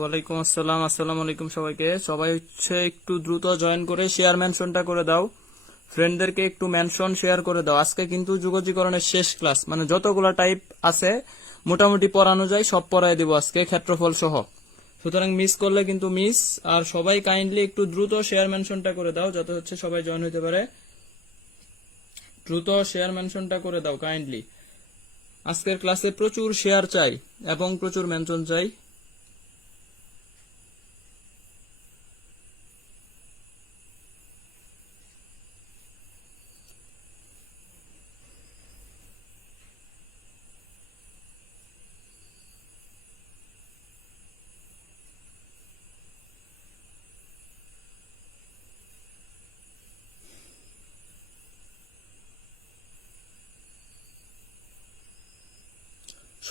ওয়ালাইকুম আসসালাম। আসসালামু আলাইকুম সবাইকে। সবাই একটু দ্রুত জয়েন করে শেয়ার মেনশনটা করে দাও, ফ্রেন্ডদেরকে একটু মেনশন শেয়ার করে দাও। আজকে কিন্তু যুগজীকরণের শেষ ক্লাস, মানে যতগুলা টাইপ আছে মোটামুটি পড়ানো যায় সব পড়াই দেবো আজকে, ক্ষেত্রফল সহ। সুতরাং মিস করলে কিন্তু মিস। আর সবাই কাইন্ডলি একটু দ্রুত শেয়ার মেনশনটা করে দাও, যাতে হচ্ছে সবাই জয়েন হতে পারে। দ্রুত শেয়ার মেনশনটা করে দাও কাইন্ডলি। আজকের ক্লাসে প্রচুর শেয়ার চাই এবং প্রচুর মেনশন চাই।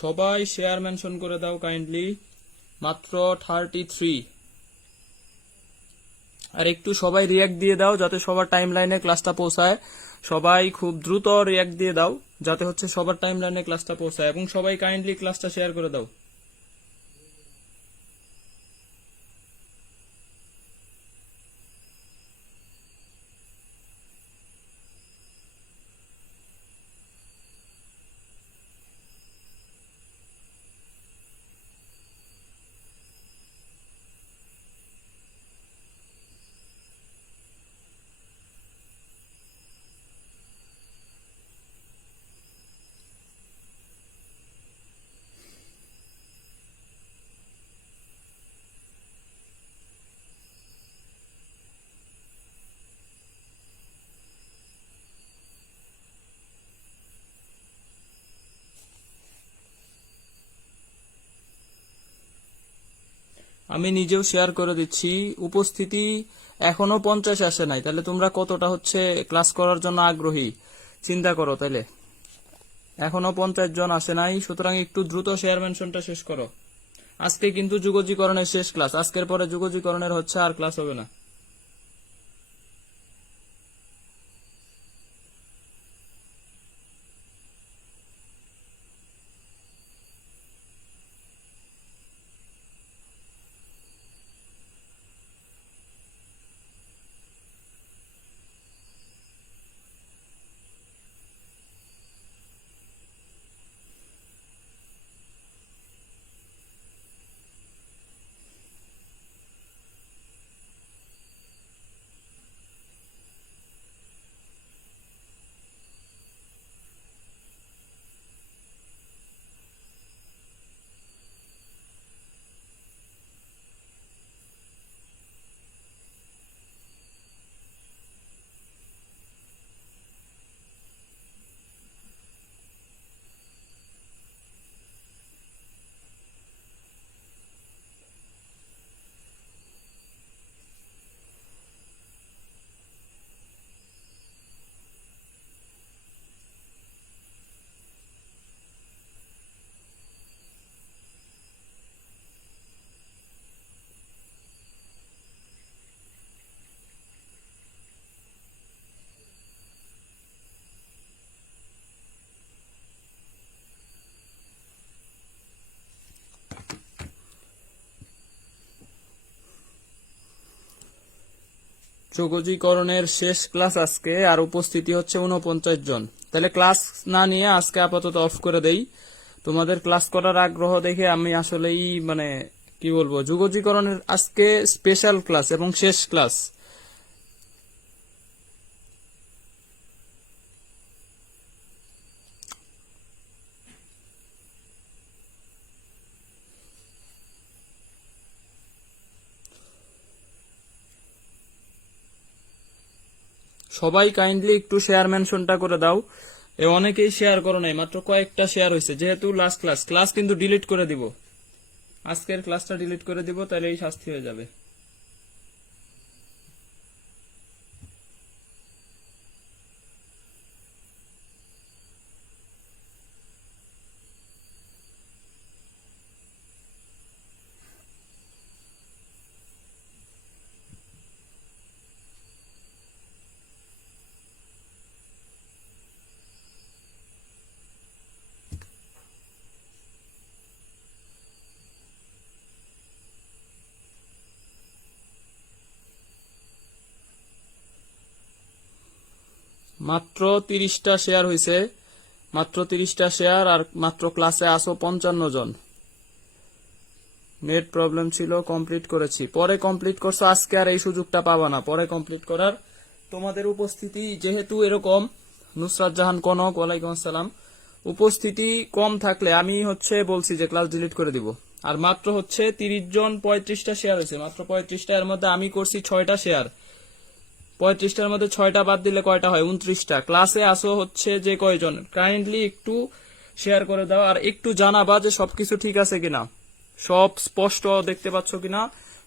সবাই শেয়ার মেনশন করে দাও কাইন্ডলি। মাত্র 33। আর একটু সবাই রিয়াক্ট দিয়ে দাও, যাতে সবার টাইম লাইনে ক্লাসটা পৌঁছায়। সবাই খুব দ্রুত রিয়াক্ট দিয়ে দাও, যাতে হচ্ছে সবার টাইম লাইনে ক্লাসটা পৌঁছায়। এবং সবাই কাইন্ডলি ক্লাসটা শেয়ার করে দাও। আমি নিজেও শেয়ার করে দিচ্ছি। উপস্থিতি এখনো 50 আসে নাই, তাহলে তোমরা কতটা হচ্ছে ক্লাস করার জন্য আগ্রহী চিন্তা করো। তাহলে এখনো 50 জন আসে নাই, সুতরাং একটু দ্রুত শেয়ার মেনশনটা শেষ করো। আজকে কিন্তু যুগজীকরণের শেষ ক্লাস, আজকের পরে যুগজীকরণের হচ্ছে আর ক্লাস হবে না। যুগজীকরণের শেষ ক্লাস আজকে, আর উপস্থিতি হচ্ছে 49 জন। তাহলে ক্লাস না নিয়ে আজকে আপাতত অফ করে দেই। তোমাদের ক্লাস করার আগ্রহ দেখে আমি আসলেই মানে কি বলবো, যুগজীকরণের আজকে স্পেশাল ক্লাস এবং শেষ ক্লাস। সবাই কাইন্ডলি একটু শেয়ার মেনশনটা করে দাও। অনেকেই শেয়ার করো নাই, মাত্র কয়েকটা শেয়ার হয়েছে। যেহেতু লাস্ট ক্লাস, ক্লাস কিন্তু ডিলিট করে দিব, আজকের ক্লাসটা ডিলিট করে দিব, তাহলে এই শাস্তি হয়ে যাবে। মাত্র 30টা শেয়ার হয়েছে, মাত্র 30টা শেয়ার, আর মাত্র ক্লাসে আসো 55 জন। নেট প্রবলেম ছিল, কমপ্লিট করেছি। পরে কমপ্লিট করছো, আজকে আর এই সুযোগটা পাবা না পরে কমপ্লিট করার। তোমাদের উপস্থিতি যেহেতু এরকম, নুসরাত জাহান কনক, ওয়ালাইকুম আসসালাম, উপস্থিতি কম থাকলে আমি বলছি যে ক্লাস ডিলিট করে দিব। আর মাত্র 30 জন, 35টা শেয়ার হয়েছে, মাত্র 35টা। এর মধ্যে আমি করছি 6টা শেয়ার। 35টার মধ্যে 6টা বাদ দিলে কয়টা হয়? 29টা। ক্লাসে আসো যে কয়জন, কাইন্ডলি একটু শেয়ার করে দাও, আর একটু জানাবা যে সবকিছু ঠিক আছে কিনা, সব স্পষ্ট দেখতে পাচ্ছ কিনা,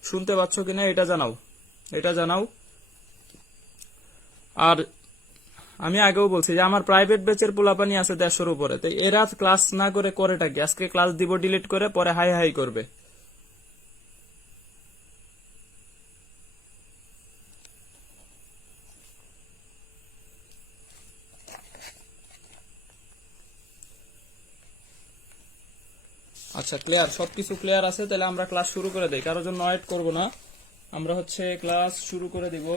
শুনতে পাচ্ছ কিনা, এটা জানাও, এটা জানাও। আর আমি আগেও বলছি যে আমার প্রাইভেট ব্যাচের পোলাপানি আছে 150-র উপরে, তো এরা ক্লাস না করে করেটা কি? আজকে ক্লাস দিব ডিলিট করে, পরে হাই হাই করবে। আচ্ছা, ক্লিয়ার, সবকিছু ক্লিয়ার আছে, তাহলে আমরা ক্লাস শুরু করে দেই, কারোর জন্য ওয়েট করব না, আমরা ক্লাস শুরু করে দিব।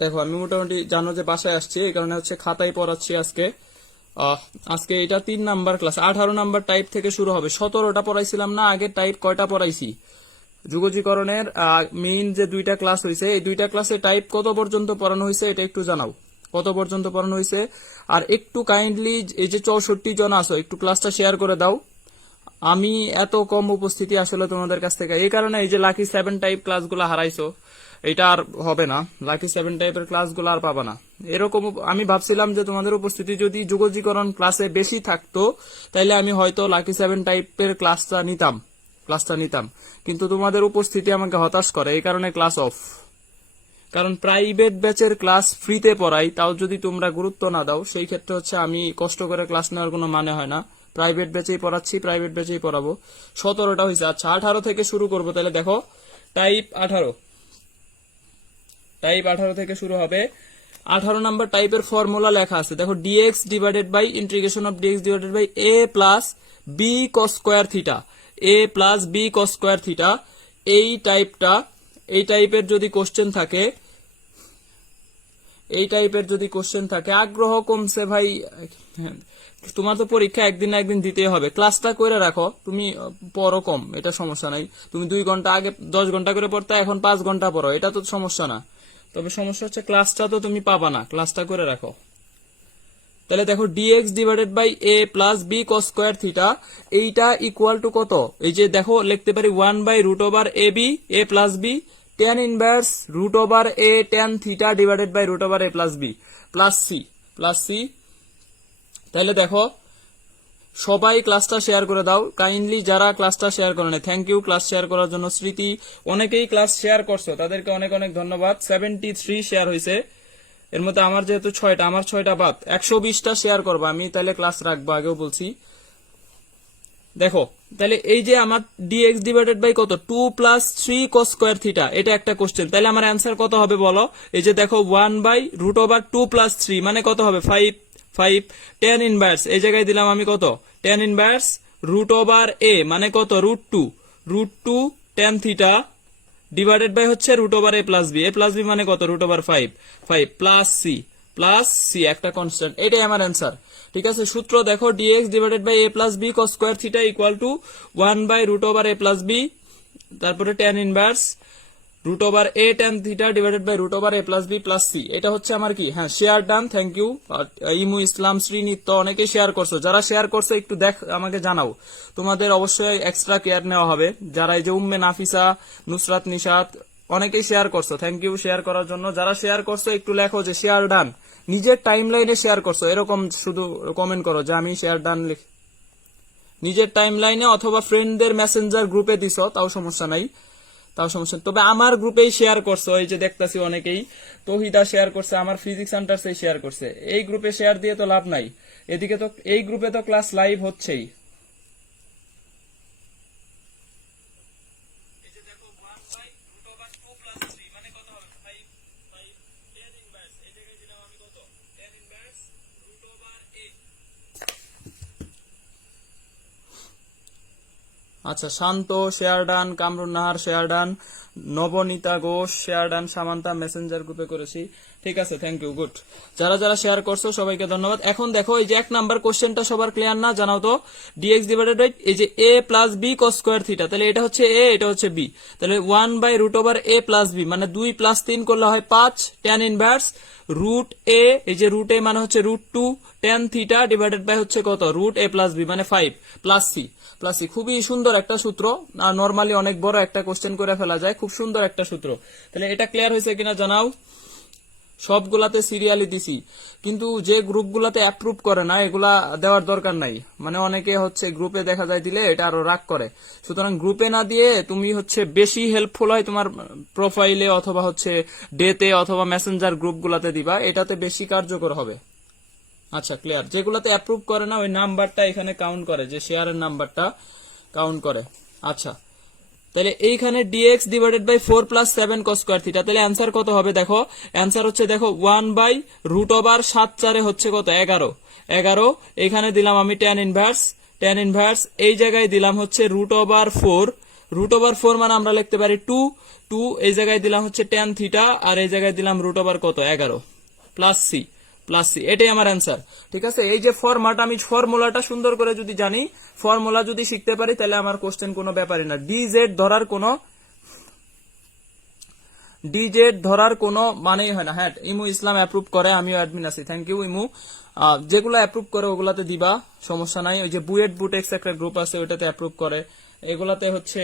দেখো, আমি মোটামুটি জানো যে বাসায় আসছি, এই কারণে খাতায় পড়াচ্ছি আজকে। আজকে এটা 3 নাম্বার ক্লাস, 18 নাম্বার টাইপ থেকে শুরু হবে। 17টা পড়াইছিলাম না আগে, টাইপ কয়টা পড়াইছি? যুগজীকরণের মেইন যে 2টা ক্লাস হয়েছে, এই 2টা ক্লাসে টাইপ কত পর্যন্ত পড়ানো হয়েছে এটা একটু জানাও, কত পর্যন্ত পড়ানো হয়েছে। আর একটু কাইন্ডলি এই যে 64 জন আছো, একটু ক্লাসটা শেয়ার করে দাও। আমি এত কম উপস্থিতি আসলে তোমাদের কাছ থেকে, এই কারণে এই যে লাকি 7 টাইপ ক্লাসগুলো হারাইছো, এটা আর হবে না। লাকি 7 টাইপের ক্লাসগুলো আর পাবা না। এরকম আমি ভাবছিলাম যে তোমাদের উপস্থিতি যদি যুগজীকরণ ক্লাসে বেশি থাকতো, তাইলে আমি হয়তো লাকি 7 টাইপের ক্লাসটা নিতাম, কিন্তু তোমাদের উপস্থিতি আমাকে হতাশ করে, এই কারণে ক্লাস অফ। কারণ প্রাইভেট ব্যাচের ক্লাস ফ্রিতে পড়াই, তাও যদি তোমরা গুরুত্ব না দাও, সেই ক্ষেত্রে আমি কষ্ট করে ক্লাস নেওয়ার কোনো মানে হয় না। প্রাইভেট ব্যাচেই পড়াচ্ছি, প্রাইভেট ব্যাচেই পড়াবো। 17টা হয়েছে। আচ্ছা, 18 থেকে শুরু করবো। তাহলে দেখো, টাইপ 18 থেকে শুরু হবে। 18 নাম্বার টাইপের ফর্মুলা লেখা আছে, দেখো, dx divided by integration of dx divided by a plus B cos square theta, a plus B cos square theta. এই টাইপের যদি কোশ্চেন থাকে, আগ্রহ কমছে ভাই। তোমার তো পরীক্ষা একদিন না একদিন দিতে হবে, ক্লাসটা করে রাখো। তুমি পড়ো কম, এটা সমস্যা নাই। তুমি 2 ঘন্টা আগে 10 ঘন্টা করে পড়তে, এখন 5 ঘন্টা পড়ো, এটা তো সমস্যা না। তবে সমস্যা ক্লাসটা তো তুমি পাবা না, ক্লাসটা করে রাখো। তাহলে দেখো, dx divided by a plus B cos square theta, এইটা ইকুয়াল টু কত? এই যে দেখো, লিখতে পারি 1 by root over A B, A plus B, tan inverse root over A tan theta divided by root over A plus B plus C. তাহলে দেখো, সবাই ক্লাসটা শেয়ার করে দাও কাইন্ডলি, যারা ক্লাসটা শেয়ার করে নেয়। থ্যাংক ইউ ক্লাস শেয়ার করার জন্য। স্মৃতি, অনেকেই ক্লাস শেয়ার করছো, তাদেরকে অনেক অনেক ধন্যবাদ। 73 শেয়ার হয়েছে, এর মধ্যে আমার যেহেতু 6টা, আমার 6টা বাদ, 120টা শেয়ার করবো আমি, তাহলে ক্লাস রাখবো, আগেও বলছি। দেখো, তাহলে এই যে আমার dx ডিভাইডেড বাই কত, 2 প্লাস 3 cos স্কোয়ার থিটা, এটা একটা কোশ্চেন। তাহলে আমার অ্যান্সার কত হবে বলো? এই যে দেখো, 1 বাই রুট ওভার 2 প্লাস 3 মানে কত হবে? 5। tan ইনভার্স এই জায়গায় দিলাম আমি কত? tan inverse root over A মানে কত? √2 tan theta divided by root over A plus B মানে কত? রুট ওভার 5 প্লাস সি একটা কনস্ট্যান্ট। এটাই আমার অ্যান্সার। ঠিক আছে, সূত্র দেখো, dx divided by a plus B cos square theta equal to 1 by root over a plus B, তারপরে tan inverse root over a tan theta divided by root over a plus B plus C. এটা আমার কি? হ্যাঁ, share done, thank you. ইমু ইসলাম, শ্রীনিত্য, অনেকে share করছো। যারা share করছো একটু আমাকে জানাও, তোমাদের অবশ্যই এক্সট্রা কেয়ার নেওয়া হবে। যারা এই যে উম্মে নাফিসা, নুসরাত নিশাত, অনেকেই শেয়ার করছো, থ্যাংক ইউ শেয়ার করার জন্য। যারা শেয়ার করছো একটু লেখো যে শেয়ার ডান, নিজের টাইম লাইনে শেয়ার করছো, এরকম শুধু কমেন্ট করো যে আমি শেয়ার ডান নিজের টাইম লাইনে, অথবা ফ্রেন্ডদের মেসেঞ্জার গ্রুপে দিছো, তাও সমস্যা নাই। তবে আমার গ্রুপেই শেয়ার করছো, এই যে দেখতাছি অনেকেই। তহিদা শেয়ার করছে, আমার ফিজিক্স সেন্টারসে শেয়ার করছে। এই গ্রুপে শেয়ার দিয়ে তো লাভ নাই, এদিকে তো এই গ্রুপে তো ক্লাস লাইভ হচ্ছেই। আচ্ছা, Shanta share done, Kamrun Nahar share done, Nabanita Ghosh share done, Samanta Messenger গ্রুপে করেছি। ঠিক আছে, থ্যাংক ইউ, গুড। যারা যারা শেয়ার করছো সবাইকে ধন্যবাদ। এখন দেখো এই যে 1 নাম্বার কোশ্চেনটা সবার ক্লিয়ার না? জানাও তো। ডিএক্স ডিভাইডেড বাই এই যে A plus B cos square theta, তাহলে এটা হচ্ছে এ, এটা হচ্ছে বি, তাহলে 1/√a প্লাস বি মানে 2 + 3 করলে হয় 5, tan ইনভার্স রুট এ, এই যে রুট এ মানে হচ্ছে √2 tan থিটা ডিভাইডেড বাই হচ্ছে কত √a প্লাস বি মানে 5 প্লাস সি প্লাস সি। খুবই সুন্দর একটা সূত্র, আর নরমালি অনেক বড় একটা কোশ্চেন করে ফেলা যায়, খুব সুন্দর একটা সূত্র। তাহলে এটা ক্লিয়ার হয়েছে কিনা জানাও। সবগুলাতে সিরিয়ালি দিছি, কিন্তু যে গ্রুপগুলাতে অ্যাপ্রুভ করে না এগুলা দেওয়ার দরকার নাই। মানে অনেকে হচ্ছে গ্রুপে দেখা যায় দিলে এটা আরো রাগ করে, সুতরাং গ্রুপে না দিয়ে তুমি হচ্ছে বেশি হেল্পফুল হয় তোমার প্রোফাইলে অথবা হচ্ছে ডেতে অথবা মেসেঞ্জার গ্রুপগুলাতে দিবা, এটাতে বেশি কার্যকর হবে। আচ্ছা, ক্লিয়ার। যেগুলাতে অ্যাপ্রুভ করে না ওই নাম্বারটা এখানে কাউন্ট করে, যে শেয়ারের নাম্বারটা কাউন্ট করে। আচ্ছা, তাহলে এইখানে DX divided by 4 + 7 cos square theta, তাহলে অ্যান্সার কত হবে? দেখো অ্যান্সার হচ্ছে দেখো 1/√7 হচ্ছে কত 11। এখানে দিলাম আমি tan ইনভার্স এই জায়গায় দিলাম হচ্ছে √4 মানে আমরা লিখতে পারি 2 এই জায়গায় দিলাম হচ্ছে tan থিটা, আর এই জায়গায় দিলাম কত 11 প্লাস সি এটাই আমার অ্যান্সার। ঠিক আছে, এই যে আমি ফর্মুলাটা সুন্দর করে যদি জানি, ফর্মুলা যদি শিখতে পারি, তাহলে আমার কোশ্চেন কোনো ব্যাপারই না। ডিজেড ধরার কোনো মানেই হয় না। হ্যাঁ, ইমু ইসলাম অ্যাপ্রুভ করে, আমিও অ্যাডমিন আছি, থ্যাংক ইউ ইমু। যেগুলো অ্যাপ্রুভ করে ওগুলাতে দিবা, সমস্যা নাই। ওই যে বুটেক্স একটা গ্রুপ আছে ওইটাতে অ্যাপ্রুভ করে, এগুলাতে হচ্ছে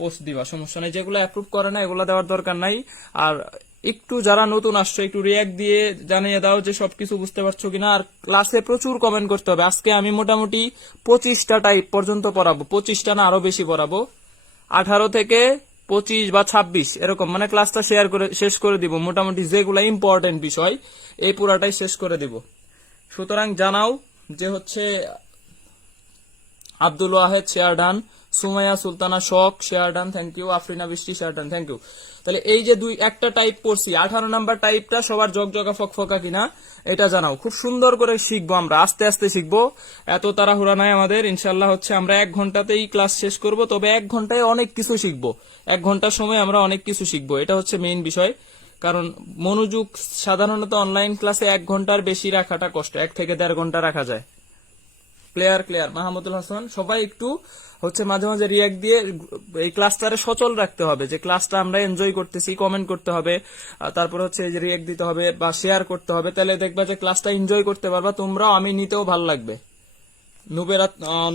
পোস্ট দিবা, সমস্যা নাই। যেগুলো অ্যাপ্রুভ করে না এগুলা দেওয়ার দরকার নাই। আর একটু যারা নতুন আসছো একটু রিয়াক্ট দিয়ে জানিয়ে দাও যে সবকিছু বুঝতে পারছো কিনা। আর ক্লাসে প্রচুর কমেন্ট করতে হবে। আজকে আমি মোটামুটি 25টা টাইপ পর্যন্ত পড়াবো, 25টা না আরো বেশি পড়াবো, 18 থেকে 25 বা 26 এরকম, মানে ক্লাসটা শেষ করে দিব। মোটামুটি যেগুলা ইম্পর্টেন্ট বিষয় এই পুরাটাই শেষ করে দিব। সুতরাং জানাও যে হচ্ছে Abdul Wahed share done, Sumaiya Sultana Shokh share done, thank you. Afrina Brishti share done, thank you. তাহলে এই যে একটা টাইপ পড়ছি, 18 নাম্বার টাইপটা সবার জগজগা ফকফকা কিনা এটা জানাও। খুব সুন্দর করে শিখবো আমরা, আস্তে আস্তে শিখবো, এত তাড়াহুড়া নাই আমাদের। ইনশাল্লাহ হচ্ছে আমরা 1 ঘন্টাতেই ক্লাস শেষ করব, তবে 1 ঘন্টায় অনেক কিছু শিখবো। 1 ঘন্টার সময় আমরা অনেক কিছু শিখবো, এটা হচ্ছে মেইন বিষয়। কারণ মনোযোগ সাধারণত অনলাইন ক্লাসে 1 ঘন্টার বেশি রাখাটা কষ্ট, 1 থেকে 1.5 ঘন্টা রাখা যায়। ক্লিয়ার মাহমুদুল হাসান। সবাই একটু হচ্ছে মাঝে মাঝে রিয়াক্ট দিয়ে এই ক্লাসটারে সচল রাখতে হবে, যে ক্লাসটা আমরা এনজয় করতেছি, কমেন্ট করতে হবে, তারপর হচ্ছে এই যে রিয়াক্ট দিতে হবে বা শেয়ার করতে হবে, তাহলে দেখবা যে ক্লাসটা এনজয় করতে পারবা তোমরাও, আমি নিতেও ভালো লাগবে।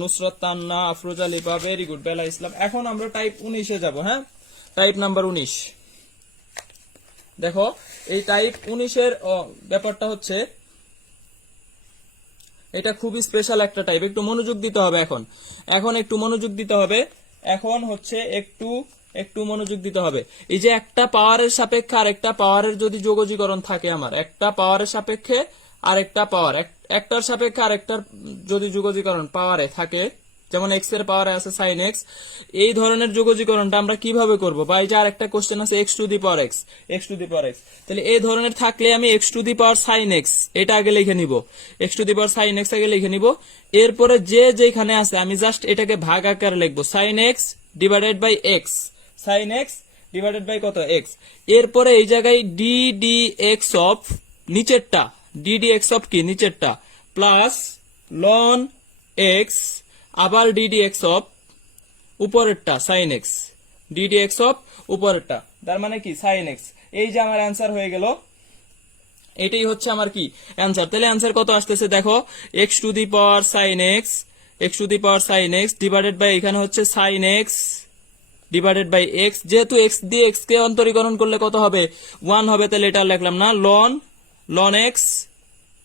Nusrat Tanna, Afroza Lipa, very good. বেলা ইসলাম। এখন আমরা টাইপ 19-এ যাব। হ্যাঁ, টাইপ নাম্বার 19। দেখো এই টাইপ 19-এর ব্যাপারটা হচ্ছে এটা খুবই স্পেশাল একটা টাইপ, একটু মনোযোগ দিতে হবে। এখন একটু মনোযোগ দিতে হবে। এখন হচ্ছে একটু মনোযোগ দিতে হবে। এই যে একটা পাওয়ারের সাপেক্ষে আর একটা পাওয়ারের যদি যোগজীকরণ থাকে, আমার একটা পাওয়ারের সাপেক্ষে আর একটা পাওয়ার, একটার সাপেক্ষে আর একটার যদি যোগজীকরণ পাওয়ারে থাকে, যেমন এক্স এর পাওয়ারে আছে সাইন এক্স, এই ধরনের যোগজীকরণটা আমরা কিভাবে করব? বা এই যে আরেকটা কোশ্চেন আছে x to the power x, তাহলে এই ধরনের থাকলে আমি x to the power sine x এটা আগে লিখে নিব, x to the power sine x আগে লিখে নিব। এরপরে যেখানে আছে আমি জাস্ট এটাকে ভাগ আকারে লিখবো, sine x divided by x, sine x divided by কত এক্স। এরপরে এই জায়গায় ডি ডি এক্স অফ নিচেরটা, ডি ডি এক্স অফ কি নিচেরটা, প্লাস লন এক্স, আবার ডিডি এক্স অফ উপরেরটা sine x, DD x of উপরেরটা, তার মানে কি সাইন এক্স। এই যে আমার অ্যান্সার হয়ে গেল, এটাই হচ্ছে আমার কি অ্যান্সার। তাহলে অ্যান্সার কত আসতেছে দেখো, x to the power sine x, x to the power sine x divided by এখানে হচ্ছে sine x divided by x. যেহেতু এক্স দিয়ে এক্স কে অন্তরীকরণ করলে কত হবে 1 হবে, তাহলে এটা লিখলাম না, ln x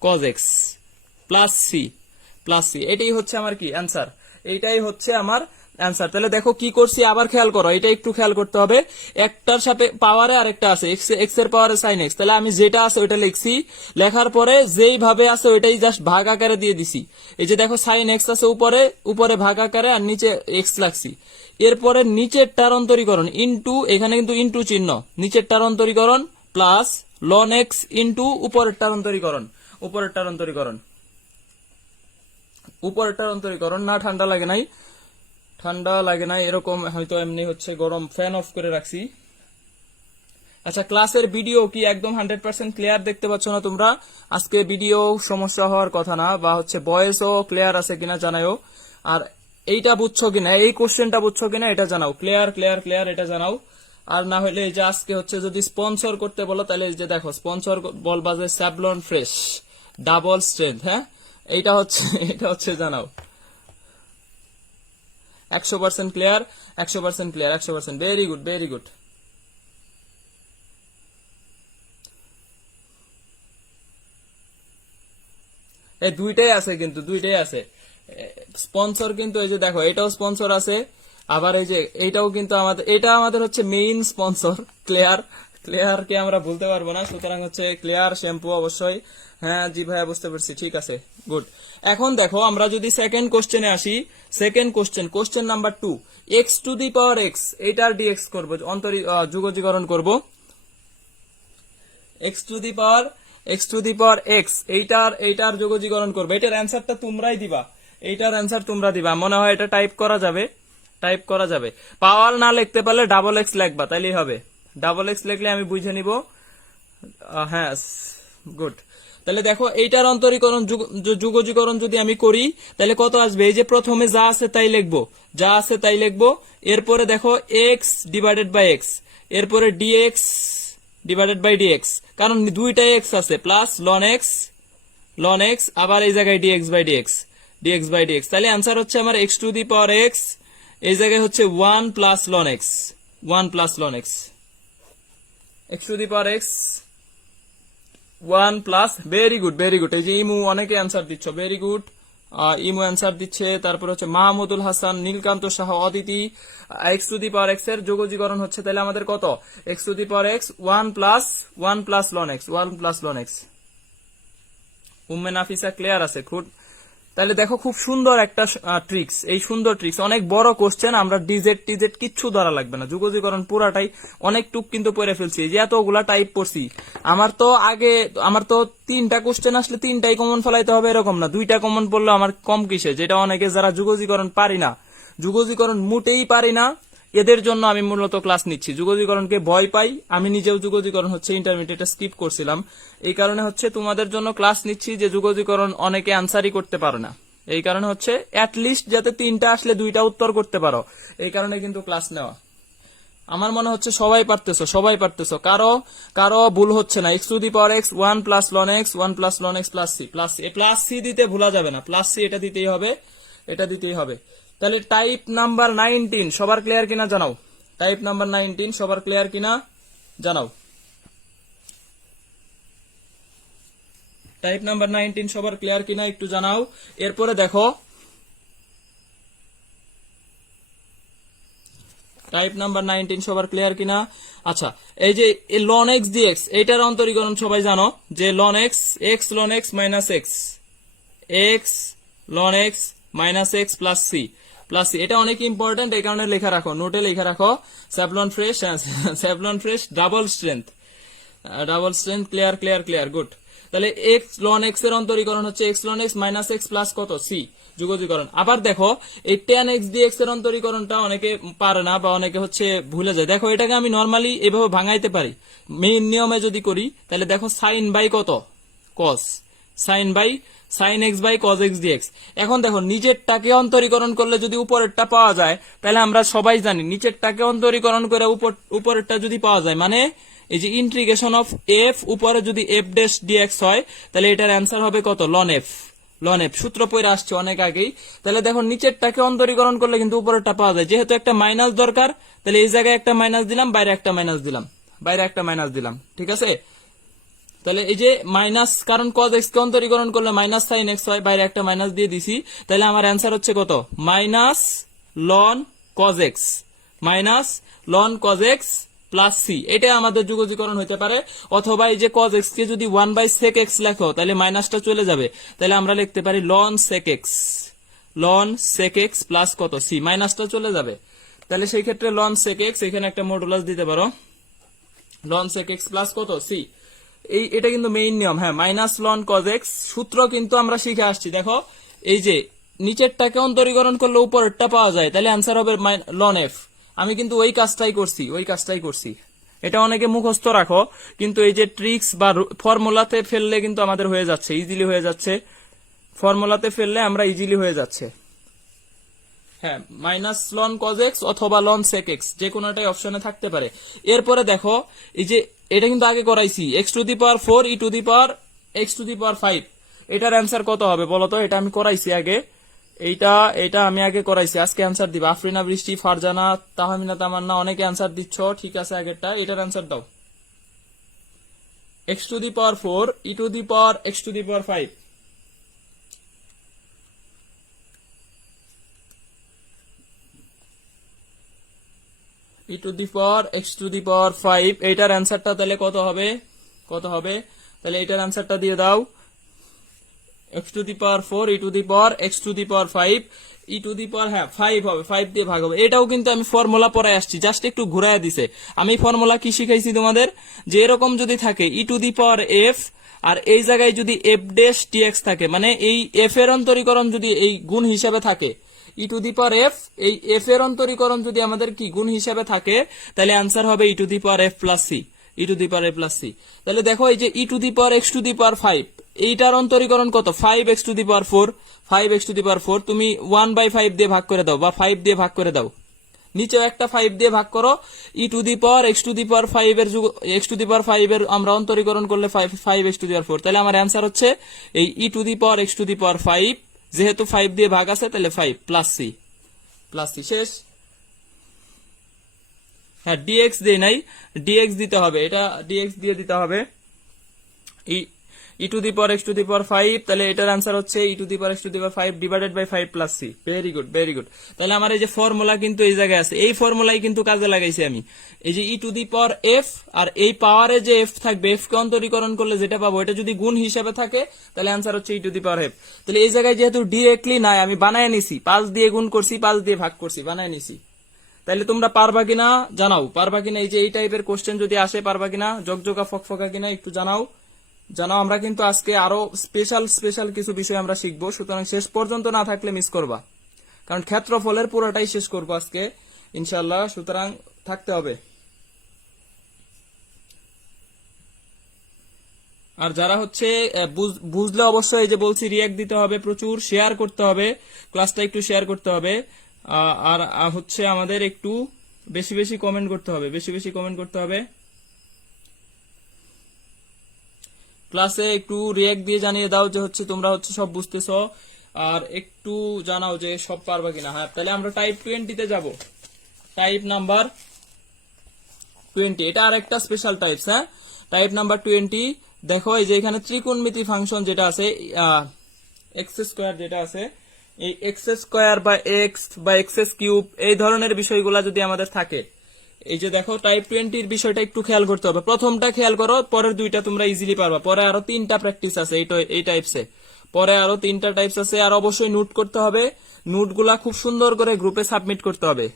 cos x plus C. এটাই হচ্ছে আমার কি অ্যান্সার, এইটাই হচ্ছে আমার অ্যান্সার। তাহলে দেখো কি করছি, আবার খেয়াল করো, এটা একটু খেয়াল করতে হবে। একটার সাথে পাওয়ারে আরেকটা আছে, এক্স এর পাওয়ারে সাইন এক্স, তাহলে আমি যেটা আছে ওইটা লিখছি, লেখার পরে যেই ভাবে আছে ওইটাই জাস্ট ভাগ আকারে দিয়ে দিছি। এই যে দেখো সাইন এক্স আছে উপরে ভাগ আকারে, আর নিচে এক্স লাগছি। এরপরে নিচের টার অন্তরীকরণ ইনটু, এখানে কিন্তু ইনটু চিহ্ন, নিচের টার অন্তরীকরণ প্লাস লন এক্স ইনটু উপরের টার অন্তরীকরণ, না ঠান্ডা লাগে নাই, ঠান্ডা লাগে না, এরকম হয়তো এমনি হচ্ছে গরম, ফ্যান অফ করে রাখছি। আচ্ছা, ক্লাসের ভিডিও কি একদম 100% ক্লিয়ার দেখতে পাচ্ছ না তোমরা? আজকে ভিডিও সমস্যা হওয়ার কথা না, বা হচ্ছে ভয়েসও ক্লিয়ার আছে কিনা জানাও। আর এইটা বুঝছো কিনা, এই কোশ্চেনটা বুঝছো কিনা এটা জানাও। ক্লিয়ার ক্লিয়ার ক্লিয়ার এটা জানাও। আর না হলে এই যে আজকে হচ্ছে যদি স্পন্সর করতে বলো, তাহলে এই যে দেখো স্পন্সর বলবা যে স্যাভলন ফ্রেশ ডাবল স্ট্রেংথ, হ্যাঁ এইটা হচ্ছে এটা হচ্ছে জানাও। 100% clear, 100% clear, 100%। Very good, very good. এই দুইটাই আছে, কিন্তু দুইটাই আছে স্পন্সর। কিন্তু এই যে দেখো এটাও স্পন্সর আছে, আবার এই যে এইটাও কিন্তু আমাদের, এটা আমাদের হচ্ছে মেইন স্পন্সর। ক্লিয়ার, ক্লিয়ার কে আমরা বলতে পারবো না, সুতরাং হচ্ছে ক্লিয়ার শ্যাম্পু অবশ্যই। হ্যাঁ জি ভাইয়া বুঝতে পারছি, ঠিক আছে, গুড। এখন দেখো আমরা যদি সেকেন্ড কোশ্চেনে আসি, second question, question number 2, x to the power x, এইটার ডিএক্স করবো, যুগজীকরণ করবো। X to the power x, এইটার যোগজীকরণ করবে। এটার অ্যান্সারটা তোমরাই দিবা, এইটার অ্যান্সার তোমরা দিবা। মনে হয় এটা টাইপ করা যাবে, টাইপ করা যাবে। পাওয়ার না লিখতে পারলে ডাবল এক্স লিখবা, তাইলেই হবে। ডাবল এক্স লিখলে আমি বুঝে নিব। হ্যাঁ গুড। তাহলে দেখো এইটার অন্তরীকরণ যুগজীকরণ যদি আমি করি, তাহলে কত আসবে? এই যে প্রথমে যা আছে তাই লিখবো, যা আছে তাই লিখবো। এরপরে দেখো এক্স ডিভাইডেড বাই এক্স, এরপরে ডিএক্স ডিভাইডেড বাই ডিএক্স, কারণ দুইটাই এক্স আছে, প্লাস লন এক্স, আবার এই জায়গায় ডিএক্স বাই ডিএক্স। তাহলে অ্যান্সার হচ্ছে আমার x to the power x, এই জায়গায় হচ্ছে 1 plus ln x, x to the power x 1 plus. Very good, very good. এই যে ইমু অনেকে অ্যান্সার দিচ্ছ, ভেরি গুড। ইমু অ্যান্সার দিচ্ছে, তারপর হচ্ছে Mahmudul Hasan, Nilkanta Saha, Aditi. X to the power x এর যোগজীকরণ হচ্ছে তাহলে আমাদের কত? X to the power x 1 plus ln x. Umme Nafisa clear আছে, খুব। তাহলে দেখো খুব সুন্দর একটা ট্রিক্স, এই সুন্দর ট্রিক্স, অনেক বড় কোশ্চেন, আমরা ডিজেড টিজেড কিচ্ছু ধরা লাগবে না, যুগজীকরণ পুরাটাই অনেক টুক কিন্তু পড়ে ফেলছি, যে এতগুলা টাইপ পড়ছি। আমার তো 3টা কোশ্চেন আসলে 3টাই কমন ফেলাইতে হবে এরকম না, 2টা কমন পড়লে আমার কম কিসে, যেটা অনেকে যারা যুগজীকরণ পারি না, যুগজীকরণ মোটেই পারি না, এদের জন্য আমি মূলত ক্লাস নিচ্ছি। যুগজীকরণকে ভয় পাই, আমি নিজেও যুগজীকরণ হচ্ছে ইন্টারমিডিয়েটে স্কিপ করছিলাম, এই কারণে হচ্ছে তোমাদের জন্য ক্লাস নিচ্ছি, যে যুগজীকরণ অনেকে আনসারই করতে পারে না, এই কারণে হচ্ছে অ্যাটলিস্ট যাতে 3টা আসলে 2টা উত্তর করতে পারো, এই কারণে কিন্তু ক্লাস নেওয়া। আমার মনে হচ্ছে সবাই পারতেছো, কারো ভুল হচ্ছে না। X to the power x 1 plus ln x plus C দিতে ভুলা যাবে না, প্লাস সি এটা দিতেই হবে। তাহলে টাইপ নাম্বার 19 সবার ক্লিয়ার কিনা জানাও। টাইপ নাম্বার 19 সবার ক্লিয়ার কিনা জানাও। টাইপ নাম্বার 19 সবার ক্লিয়ার কিনা একটু জানাও। এরপরে দেখো টাইপ নাম্বার 19 সবার ক্লিয়ার কিনা। আচ্ছা, এই যে লন এক্স ডিএক্স, এইটার অন্তরীকরণ সবাই জানো, যে ln x ln x minus x ln x minus x plus C, এটা অনেক ইম্পর্টেন্ট, এই কারণে লেখা রাখো, নোটে লেখা রাখো। Savlon fresh double strength, clear, good. তাহলে এক্স লন এক্স এর অন্তরীকরণ হচ্ছে x ln x minus x plus কত? সি, যুগজীকরণ। আবার দেখো এই টেন এক্স ডিএক্স এর অন্তরীকরণটা অনেকে পারে না, বা অনেকে হচ্ছে ভুলে যায়। দেখো এটাকে আমি নর্মালি এভাবে ভাঙাইতে পারি, মেইন নিয়মে যদি করি, তাহলে দেখো সাইন বাই কত? Cos, sine x by cos x dx. এখন দেখো নিচেরটাকে অন্তরীকরণ করলে যদি উপরেরটা পাওয়া যায়, তাহলে আমরা সবাই জানি নিচেরটাকে অন্তরীকরণ করে উপরেরটা যদি পাওয়া যায়, মানে এই যে ইন্টিগ্রেশন অফ এফ, উপরে যদি এফ ড্যাশ ডিএক্স হয়, তাহলে এটার অ্যান্সার হবে কত? লন এফ, সূত্র পড়ে আসছে অনেক আগেই। তাহলে দেখো নিচেরটাকে অন্তরীকরণ করলে কিন্তু উপরেরটা পাওয়া যায়, যেহেতু একটা মাইনাস দরকার, তাহলে এই জায়গায় একটা মাইনাস দিলাম, বাইরে একটা মাইনাস দিলাম, ঠিক আছে। তাহলে এই যে মাইনাস, কারণ কজ এক্স কে অন্তরীকরণ করলে মাইনাস সাইন এক্স হয়, বাইরে একটা মাইনাস দিয়ে দিছি, তাহলে আমার অ্যান্সার হচ্ছে কত? Minus ln cos x plus C, এটা আমাদের যুগজীকরণ হতে পারে। অথবা এই যে কজ এক্স কে যদি 1 বাই সেক এক্স লেখো, তাহলে মাইনাসটা চলে যাবে, তাহলে আমরা লিখতে পারি লন সেক এক্স প্লাস কত? সি, মাইনাসটা চলে যাবে, তাহলে সেই ক্ষেত্রে লন সেক এক্স, এখানে একটা মডুলাস দিতে পারো, লন সেক এক্স প্লাস কত? সি। এটা কিন্তু মেইন নিয়ম, হ্যাঁ, মাইনাস লন কজ এক্স সূত্র কিন্তু আমরা শিখে আসছি। দেখো এই যে নিচেরটাকে অন্তরীকরণ করলে উপরেরটা পাওয়া যায়, তাহলে অ্যান্সার হবে লন এফ। আমি কিন্তু ওই কাজটাই করছি। এটা অনেকে মুখস্থ রাখো, কিন্তু এই যে ট্রিক্স বা ফর্মুলাতে ফেললে কিন্তু আমাদের হয়ে যাচ্ছে, ইজিলি হয়ে যাচ্ছে। ফর্মুলাতে ফেললে আমরা ইজিলি হয়ে যাচ্ছে। হ্যাঁ, মাইনাস লন কজ এক্স অথবা লন সেক এক্স, যে কোনোটাই অপশনে থাকতে পারে। এরপরে দেখো, এই যে এটা কিন্তু আগে করাইছি, x to the power 4 e to the power x to the power 5, এটার অ্যান্সার কত হবে বলো তো? এটা আমি করাইছি আগে, এইটা আমি আগে করাইছি। আজকে অ্যান্সার দিবা আফরিনা বৃষ্টি, ফারজানা, তাহমিনা তামান্না, অনেকে অ্যান্সার দিচ্ছ, ঠিক আছে। আগেরটা, এটার অ্যান্সার দাও। X to the power 4 e to the power x to the power 5। E to the power x to the power 5, এইটার অ্যান্সারটা তাহলে কত হবে? তাহলে এটার অ্যান্সারটা দিয়ে দাও। X to the power 4 e to the power x to the power 5, e to the power 5 হবে, 5 দিয়ে ভাগ হবে। এটাও কিন্তু আমি ফর্মুলা পরে আসছি, জাস্ট একটু ঘুরায় দিছে। আমি ফর্মুলা কি শিখাইছি তোমাদের? যে এরকম যদি থাকে ই টু দি পাওয়ার এফ, আর এই জায়গায় যদি এফ ড্যাশ টিএক্স থাকে, মানে এই এফ এর অন্তরীকরণ যদি এই গুণ হিসাবে থাকে, ই টু দি পাওয়ার এফ, এই এফ এর অন্তরীকরণ যদি আমাদের কি গুণ হিসাবে থাকে, তাহলে অ্যান্সার হবে e to the power F plus C, e to the power F plus C. তাহলে দেখো, এই যে e to the power x to the power 5, এইটার অন্তরীকরণ কত? 5 x to the power 4, 5 x to the power 4, তুমি 1/5 দিয়ে ভাগ করে দাও, বা 5 দিয়ে ভাগ করে দাও। নিচেও একটা 5 দিয়ে ভাগ করো। E to the power x to the power 5 এর এক্স টু দি পাওয়ার 5 এর আমরা অন্তরীকরণ করলে 5 এক্স টু দি পাওয়ার 4, তাহলে আমার অ্যান্সার হচ্ছে এই e to the power x to the power 5, যেহেতু 5 দিয়ে ভাগ আছে তাহলে 5 প্লাস সি, শেষ। হ্যাঁ, ডিএক্স দিয়ে নাই, ডিএক্স দিতে হবে, এটা ডিএক্স দিয়ে দিতে হবে। E to the power x to the power 5, তাহলে এটার অ্যান্সার হচ্ছে e to the power x to the power 5 divided by 5 plus C. Very good. তাহলে আমার এই যে ফর্মুলা কিন্তু এই জায়গায় আছে, এই ফর্মুলাই কিন্তু কাজে লাগাইছি আমি। এই যে e to the power F, আর এই পাওয়ারে যে এফ থাকবে, এফ কে অন্তরীকরণ করলে যেটা পাবো, এটা যদি গুণ হিসাবে থাকে, তাহলে অ্যান্সার হচ্ছে e to the power F. তাহলে এই জায়গায় যেহেতু ডিরেক্টলি নাই, আমি বানায় নিছি, 5 দিয়ে গুণ করছি, 5 দিয়ে ভাগ করছি, বানায় নিছি। তাইলে তোমরা পারবা কিনা জানাও, এই যে এই টাইপের কোশ্চেন যদি আসে পারবা কিনা, জগজগা ফকফকা কিনা একটু জানাও। আমরা কিন্তু আজকে আরো স্পেশাল কিছু বিষয় আমরা শিখবো, সুতরাং শেষ পর্যন্ত না থাকলে মিস করবা, কারণ ক্ষেত্রফলের পুরোটাই শেষ করবো আজকে ইনশাল্লাহ, সুতরাং থাকতে হবে। আর যারা হচ্ছে বুঝলে অবশ্যই, এই যে বলছি, রিয়াক্ট দিতে হবে, প্রচুর শেয়ার করতে হবে, ক্লাসটা একটু শেয়ার করতে হবে। আর হচ্ছে আমাদের একটু বেশি কমেন্ট করতে হবে, ক্লাসে একটু রিয়াক্ট দিয়ে জানিয়ে দাও যে হচ্ছে তোমরা হচ্ছে সব বুঝতেছো, আর একটু জানাও যে সব পারবা কিনা। হ্যাঁ, তাহলে আমরা টাইপ 20 তে যাব। টাইপ নাম্বার 20, এটা আর একটা স্পেশাল টাইপস। হ্যাঁ, টাইপ নাম্বার 20। দেখো, এই যে এখানে ত্রিকোণমিতি ফাংশন যেটা আছে, এক্স স্কোয়ার যেটা আছে, এই এক্স স্কোয়ার বা এক্স কিউব, এই ধরনের বিষয়গুলা যদি আমাদের থাকে, এই যে দেখো টাইপ 20-র বিষয়টা একটু খেয়াল করতে হবে। প্রথমটা খেয়াল করো, পরের দুইটা তোমরা ইজিলি পারবা। পরে আরো 3টা প্র্যাকটিস আছে এই টাইপসে, পরে আরো 3টা টাইপস আছে। আর অবশ্যই নোট করতে হবে, নোটগুলা খুব সুন্দর করে গ্রুপে সাবমিট করতে হবে।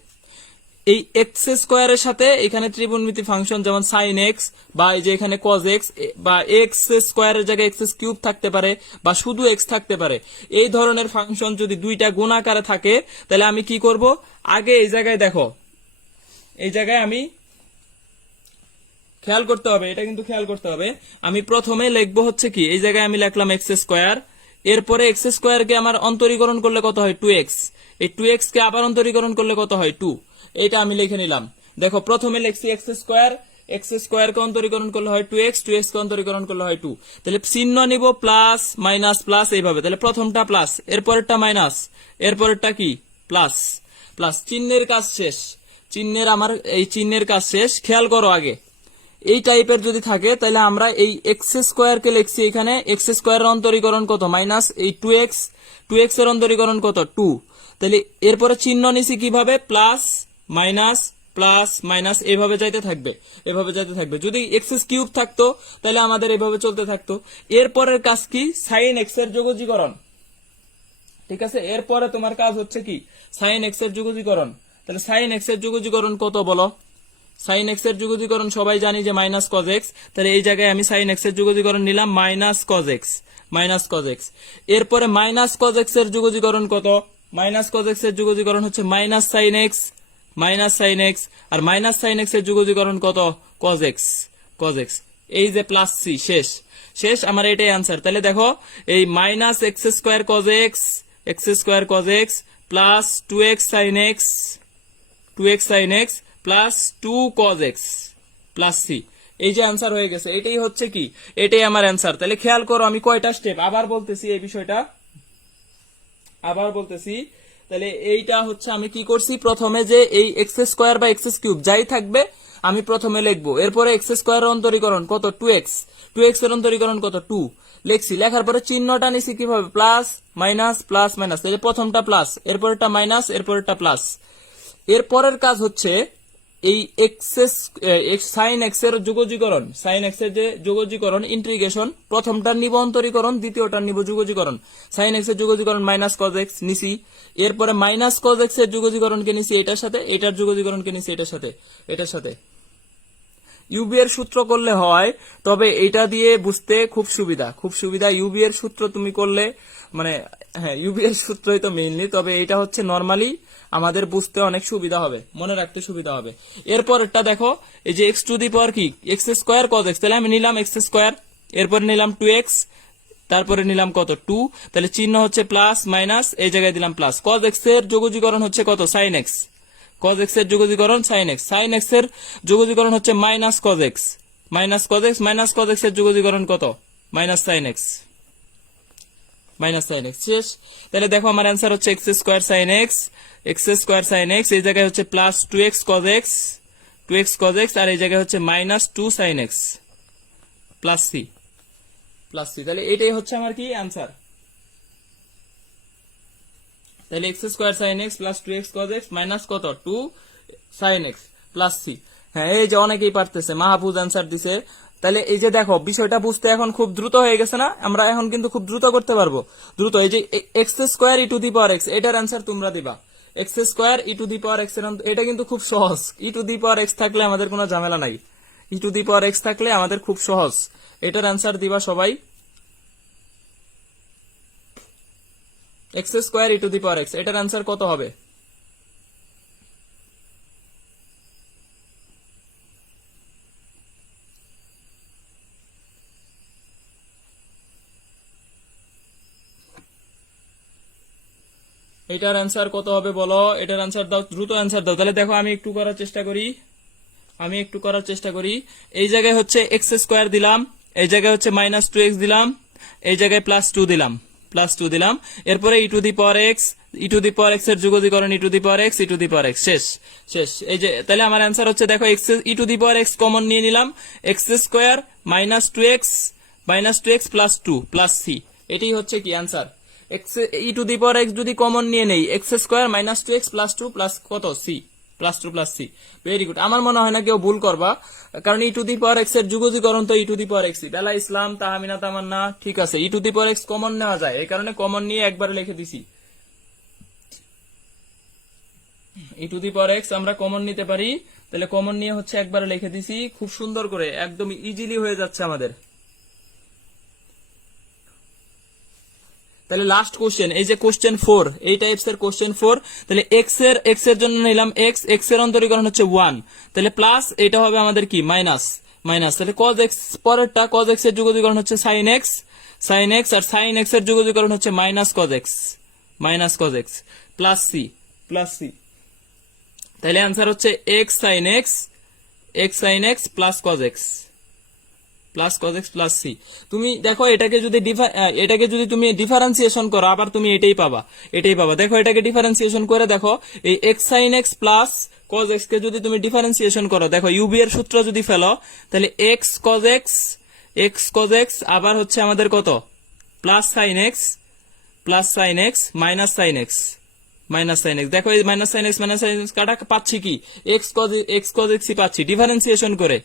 এই এক্স স্কোয়ারের সাথে এখানে ত্রিকোণমিতি ফাংশন, যেমন সাইন এক্স, বা এই যে এখানে কজ এক্স, বা এক্স স্কোয়ারের জায়গায় এক্স কিউব থাকতে পারে, বা শুধু এক্স থাকতে পারে। এই ধরনের ফাংশন যদি দুইটা গুণ আকারে থাকে, তাহলে আমি কি করব? আগে এই জায়গায় দেখো, এই জায়গায় আমি খেয়াল করতে হবে, এটা কিন্তু খেয়াল করতে হবে। আমি প্রথমে লিখবো হচ্ছে কি, এই জায়গায় আমি লিখলাম এক্স স্কোয়ার, এরপরে এক্স স্কোয়ার কে আমার অন্তরীকরণ করলে কত হয়? 2x। এই 2x কে আবার অন্তরীকরণ করলে কত হয়? 2। এটা আমি লিখে নিলাম। দেখো, প্রথমে লিখছি এক্স স্কোয়ার কে অন্তরীকরণ করলে হয় 2x, 2x কে অন্তরীকরণ করলে হয় 2। তাহলে চিহ্ন নিব প্লাস মাইনাস প্লাস, এইভাবে। তাহলে প্রথমটা প্লাস, এরপরেরটা মাইনাস, এরপরেরটা কি প্লাস। চিহ্নের কাজ শেষ, চিহ্নের কাজ শেষ। খেয়াল করো, আগে এই টাইপের যদি থাকে, তাহলে আমরা এই এক্স স্কোয়ার কে লিখছি, এখানে এক্স স্কোয়ারের অন্তরীকরণ কত? মাইনাস এই 2x এর অন্তরীকরণ কত? 2। তাহলে এরপরে চিহ্ন নিছি কিভাবে? প্লাস মাইনাস, এভাবে যাইতে থাকবে। যদি এক্স কিউব থাকতো, তাহলে আমাদের এভাবে চলতে থাকতো। এরপরের কাজ কি? সাইন এক্স এর যোগজীকরণ। ঠিক আছে, এরপরে তোমার কাজ হচ্ছে কি? সাইন এক্স এর যোগজীকরণ। তাহলে সাইন এক্স এর যোগজীকরণ কত বলো? সাইন এক্স এর যুগজীকরণ সবাই জানি যে মাইনাস কজ এক্স, তাহলে এই জায়গায় আমি সাইন এক্স এর যুগজীকরণ নিলাম minus cos x, minus cos x. এরপরে মাইনাস কজ এক্স এর যুগজীকরণ কত? মাইনাস কজ এক্স এর যুগজীকরণ হচ্ছে minus sine x, minus sine x, আর মাইনাস সাইন এক্স এর যুগজীকরণ কত? Cos x, cos x. এই যে প্লাস সি, শেষ শেষ আমার এটাই আনসার। তাহলে দেখো এই minus x square cos x, x square cos x plus 2x sine x, 2x sine x plus 2 cos x plus C, এই যে আনসার হয়ে গেছে। এটাই হচ্ছে কি, এটাই আমার আনসার। তাহলে খেয়াল করো আমি কয়টা স্টেপ আবার বলতেছি, এই বিষয়টা আবার বলতেছি। তাহলে এইটা হচ্ছে আমি কি করছি, প্রথমে যে এই এক্স স্কোয়ার বা এক্স কিউব যাই থাকবে আমি প্রথমে লিখবো। এরপরে এক্স স্কোয়ারের অন্তরীকরণ কত? 2x, 2x এর অন্তরীকরণ কত? 2 লিখছি। লেখার পরে চিহ্নটা নিছি কিভাবে? Plus minus plus minus. তাহলে প্রথমটা প্লাস, এরপরটা মাইনাস, এরপরটা প্লাস। এরপরের কাজ হচ্ছে এই সাইন এক্স এর যুগজীকরণ, সাইন এক্স এর যে যুগজীকরণ ইন্টিগ্রেশন, প্রথমটার নিব অন্তরীকরণ, দ্বিতীয়টার নিব যুগজীকরণ। সাইন এক্স এর যুগজীকরণ মাইনাস কজ এক্স নিছি, এরপরে মাইনাস কজ এক্স এর যুগজীকরণকে নিছি এটার সাথে, এটার যুগজীকরণকে নিছি এটার সাথে, এটার সাথে। ইউবি এর সূত্র করলে হয়, তবে এটা দিয়ে বুঝতে খুব সুবিধা, খুব সুবিধা। ইউবি এর সূত্র তুমি করলে মানে হ্যাঁ ইউবি এর সূত্রই তো মেইনলি, তবে এটা হচ্ছে নরমালি আমাদের বুঝতে অনেক সুবিধা হবে, মনে রাখতে সুবিধা হবে। এরপর এটা দেখো এই যে এক্স টু দি পাওয়ার কি, এক্স স্কোয়ার কজ এক্স, তাহলে আমি নিলাম এক্স স্কোয়ার, এরপর নিলাম 2x, তারপরে নিলাম কত? 2, তাহলে চিহ্ন হচ্ছে প্লাস মাইনাস, এই জায়গায় দিলাম প্লাস। কজ এক্স এর যুগজীকরণ হচ্ছে কত? সাইন এক্স, কজ এক্স এর যুগজীকরণ সাইন এক্স, সাইন এক্স এর যুগজীকরণ হচ্ছে minus cos x, minus cos x, minus cos x এর যুগজীকরণ কত? Minus sine x, minus sine x. শেষ। তাহলে দেখো আমার অ্যান্সার হচ্ছে x square sine x, x square sine x, এই জায়গায় হচ্ছে plus 2x cos x, 2x cos x, আর এই জায়গায় হচ্ছে minus 2 sine x plus c, plus C. তাহলে এটাই হচ্ছে আমার কি অ্যান্সার। তাহলে x square sine x plus 2x cos x minus কত? 2 সাইন এক্স প্লাস সি। হ্যাঁ এই যে অনেকেই পারতেছে, মাহফুজ অ্যান্সার দিছে। তাহলে এই যে দেখো বিষয়টা বুঝতে এখন খুব দ্রুত হয়ে গেছে না? আমরা এখন কিন্তু খুব দ্রুত করতে পারবো, দ্রুত। এই যে x square E to the power x, এটার অ্যান্সার তোমরা দিবা। X square E to the power x এর, এটা কিন্তু খুব সহজ। ই টু দি পাওয়ার এক্স থাকলে আমাদের কোনো ঝামেলা নাই, ই টু দি পাওয়ার এক্স থাকলে আমাদের খুব সহজ। এটার অ্যান্সার দিবা সবাই। X square E to the power x, এটার অ্যান্সার কত হবে? এটার অ্যান্সার কত হবে বলো? এটার অ্যান্সার দাও, দ্রুত অ্যান্সার দাও। তাহলে দেখো আমি একটু করার চেষ্টা করি, আমি একটু করার চেষ্টা করি। এই জায়গায় হচ্ছে এক্স স্কোয়ার দিলাম, এই জায়গায় হচ্ছে মাইনাস 2x দিলাম, এই জায়গায় প্লাস 2 দিলাম, প্লাস 2 দিলাম। এরপরে e to the power x, e to the power x এর যুগজীকরণ e to the power x, e to the power x. শেষ, শেষ। এই যে তাহলে আমার অ্যান্সার হচ্ছে দেখো x e to the power x common নিয়ে নিলাম, x square minus 2x, minus 2x plus 2 plus C, এটাই হচ্ছে কি answer. X e to the power x যদি কমন নিয়ে নেই, x square minus 2x plus 2 plus কত? C, plus 2 plus C. Very good. আমার মনে হয় না কেউ ভুল করবা, কারণ ই টু দি পাওয়ার এক্স এর যুগজীকরণ তো e to the power x. Bela Islam, Tahmina Tamanna, ঠিক আছে। E to the power x common নেওয়া যায়, এই কারণে কমন নিয়ে একবারে লিখে দিছি। E to the power x আমরা কমন নিতে পারি, তাহলে কমন নিয়ে হচ্ছে একবারে লিখে দিছি, খুব সুন্দর করে, একদম ইজিলি হয়ে যাচ্ছে আমাদের। তাহলে লাস্ট কোশ্চেন, এই যে কোশ্চেন 4, এই টাইপস এর কোশ্চেন 4। তাহলে এক্স এর জন্য নিলাম এক্স, এক্স এর অন্তরীকরণ হচ্ছে 1, তাহলে প্লাস এটা হবে আমাদের কি মাইনাস, মাইনাস। তাহলে কজ এক্স, পরেরটা কজ এক্স এর যুগজীকরণ হচ্ছে সাইন এক্স, সাইন এক্স, আর সাইন এক্স এর যুগজীকরণ হচ্ছে minus cos x, minus cos x plus c, plus C. তাহলে অ্যান্সার হচ্ছে x sine x, x sine x plus cos x, plus cos x plus c. তুমি দেখো এটাকে যদি তুমি ডিফারেন্সিয়েশন করো, আবার তুমি এটাই পাবা, এটাই পাবা। দেখো এটাকে ডিফারেন্সিয়েশন করে দেখো, এই x sine x plus cos x কে যদি তুমি ডিফারেন্সিয়েশন করো, দেখো ইউবি এর সূত্র যদি ফেলো, তাহলে x cos x, x cos x, আবার হচ্ছে আমাদের কত? Plus sine x, plus sine x minus sine x, minus sine x. দেখো এই minus sine x, minus sine x কাটা পাচ্ছি কি? এক্স কজ এক্স পাচ্ছি ডিফারেন্সিয়েশন করে,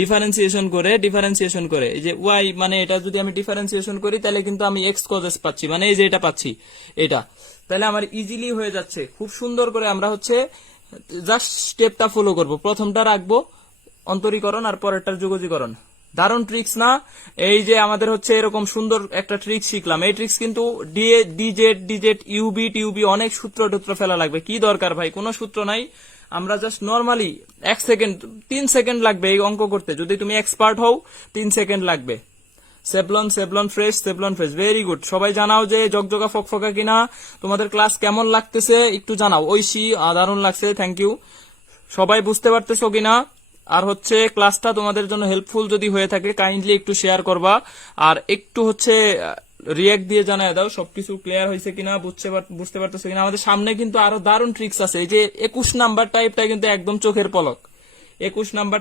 ডিফারেন্সিয়েশন করে, ডিফারেন্সিয়েশন করে। এই যে ওয়াই, মানে এটা যদি আমি ডিফারেন্সিয়েশন করি, তাহলে কিন্তু আমি এক্স কজ এক্স পাচ্ছি, মানে এই যে এটা পাচ্ছি, এটা। তাহলে আমার ইজিলি হয়ে যাচ্ছে, খুব সুন্দর করে আমরা হচ্ছে জাস্ট স্টেপটা ফলো করব। প্রথমটা রাখবো, অন্তরীকরণ আর পরেরটার যুগজীকরণ। দারুণ ট্রিক্স না? এই যে আমাদের হচ্ছে এরকম সুন্দর একটা ট্রিক্স শিখলাম। এই ট্রিক্স কিন্তু ডিজেড ইউবি টিউবি অনেক সূত্র টুত্র ফেলা লাগবে। কি দরকার ভাই, কোনো সূত্র নাই। আমরা জাস্ট নর্মালি 1 সেকেন্ড 3 সেকেন্ড লাগবে এই অঙ্ক করতে। যদি তুমি এক্সপার্ট হও 3 সেকেন্ড লাগবে। Savlon fresh very good. সবাই জানাও যে জগজগা ফকফকা কিনা, তোমাদের ক্লাস কেমন লাগতেছে একটু জানাও। ঐশী দারুণ লাগছে, থ্যাংক ইউ। সবাই বুঝতে পারতেছো কিনা? আর হচ্ছে ক্লাসটা তোমাদের জন্য হেল্পফুল যদি হয়ে থাকে কাইন্ডলি একটু শেয়ার করবা, আর একটু হচ্ছে রিয়াক্ট দিয়ে জানায় দাও সবকিছু ক্লিয়ার হয়েছে কিনা, বুঝতে পারতেছো কিনা। আমাদের সামনে কিন্তু আরো দারুণ ট্রিক্স আছে। এই যে 21 নাম্বার টাইপটা কিন্তু একদম চোখের পলক। 21 নাম্বার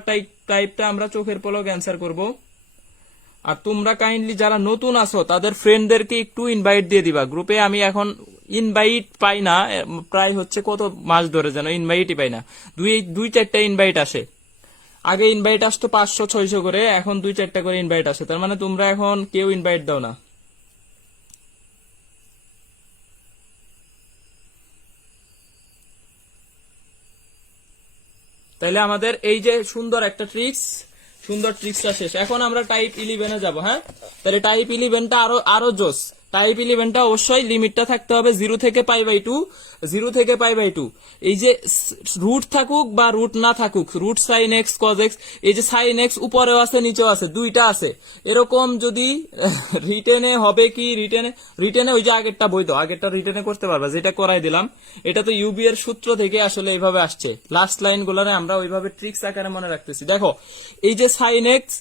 টাইপটা আমরা চোখের পলক অ্যান্সার করব। আর তোমরা কাইন্ডলি যারা নতুন আছো তাদের ফ্রেন্ডদেরকে একটু ইনভাইট দিয়ে দিবা গ্রুপে। আমি এখন ইনভাইট পাই না, প্রায় হচ্ছে কত মাস ধরে যেন ইনভাইটই পাই না। দুই চারটা ইনভাইট আসে। আগে ইনভাইট আসতো 500-600 করে, এখন 2-4টা করে ইনভাইট আসে। তার মানে তোমরা এখন কেউ ইনভাইট দাও না। তাইলে আমাদের এই যে সুন্দর ট্রিক্সটা শেষ। এখন আমরা টাইপ 11-এ যাব। হ্যাঁ, তাহলে টাইপ 11টা আরো জোস। টাইপ 11টা অবশ্যই লিমিটটা থাকতে হবে 0 থেকে π/2। এই যে রুট থাকুক বা রুট না থাকুক, root sine x cos x, এই যে সাইন এক্স উপরেও আছে নিচেও আছে, দুইটা আছে। এরকম যদি রিটেনে হবে কি, রিটেনে ওই যে আগেরটা বৈধ, আগেরটা রিটেনে করতে পারবা, যেটা করাই দিলাম। এটা তো ইউবি এর সূত্র থেকে আসলে এইভাবে আসছে। লাস্ট লাইন গুলারে আমরা ওইভাবে ট্রিক্স আকারে মনে রাখতেছি। দেখো এই যে সাইন এক্স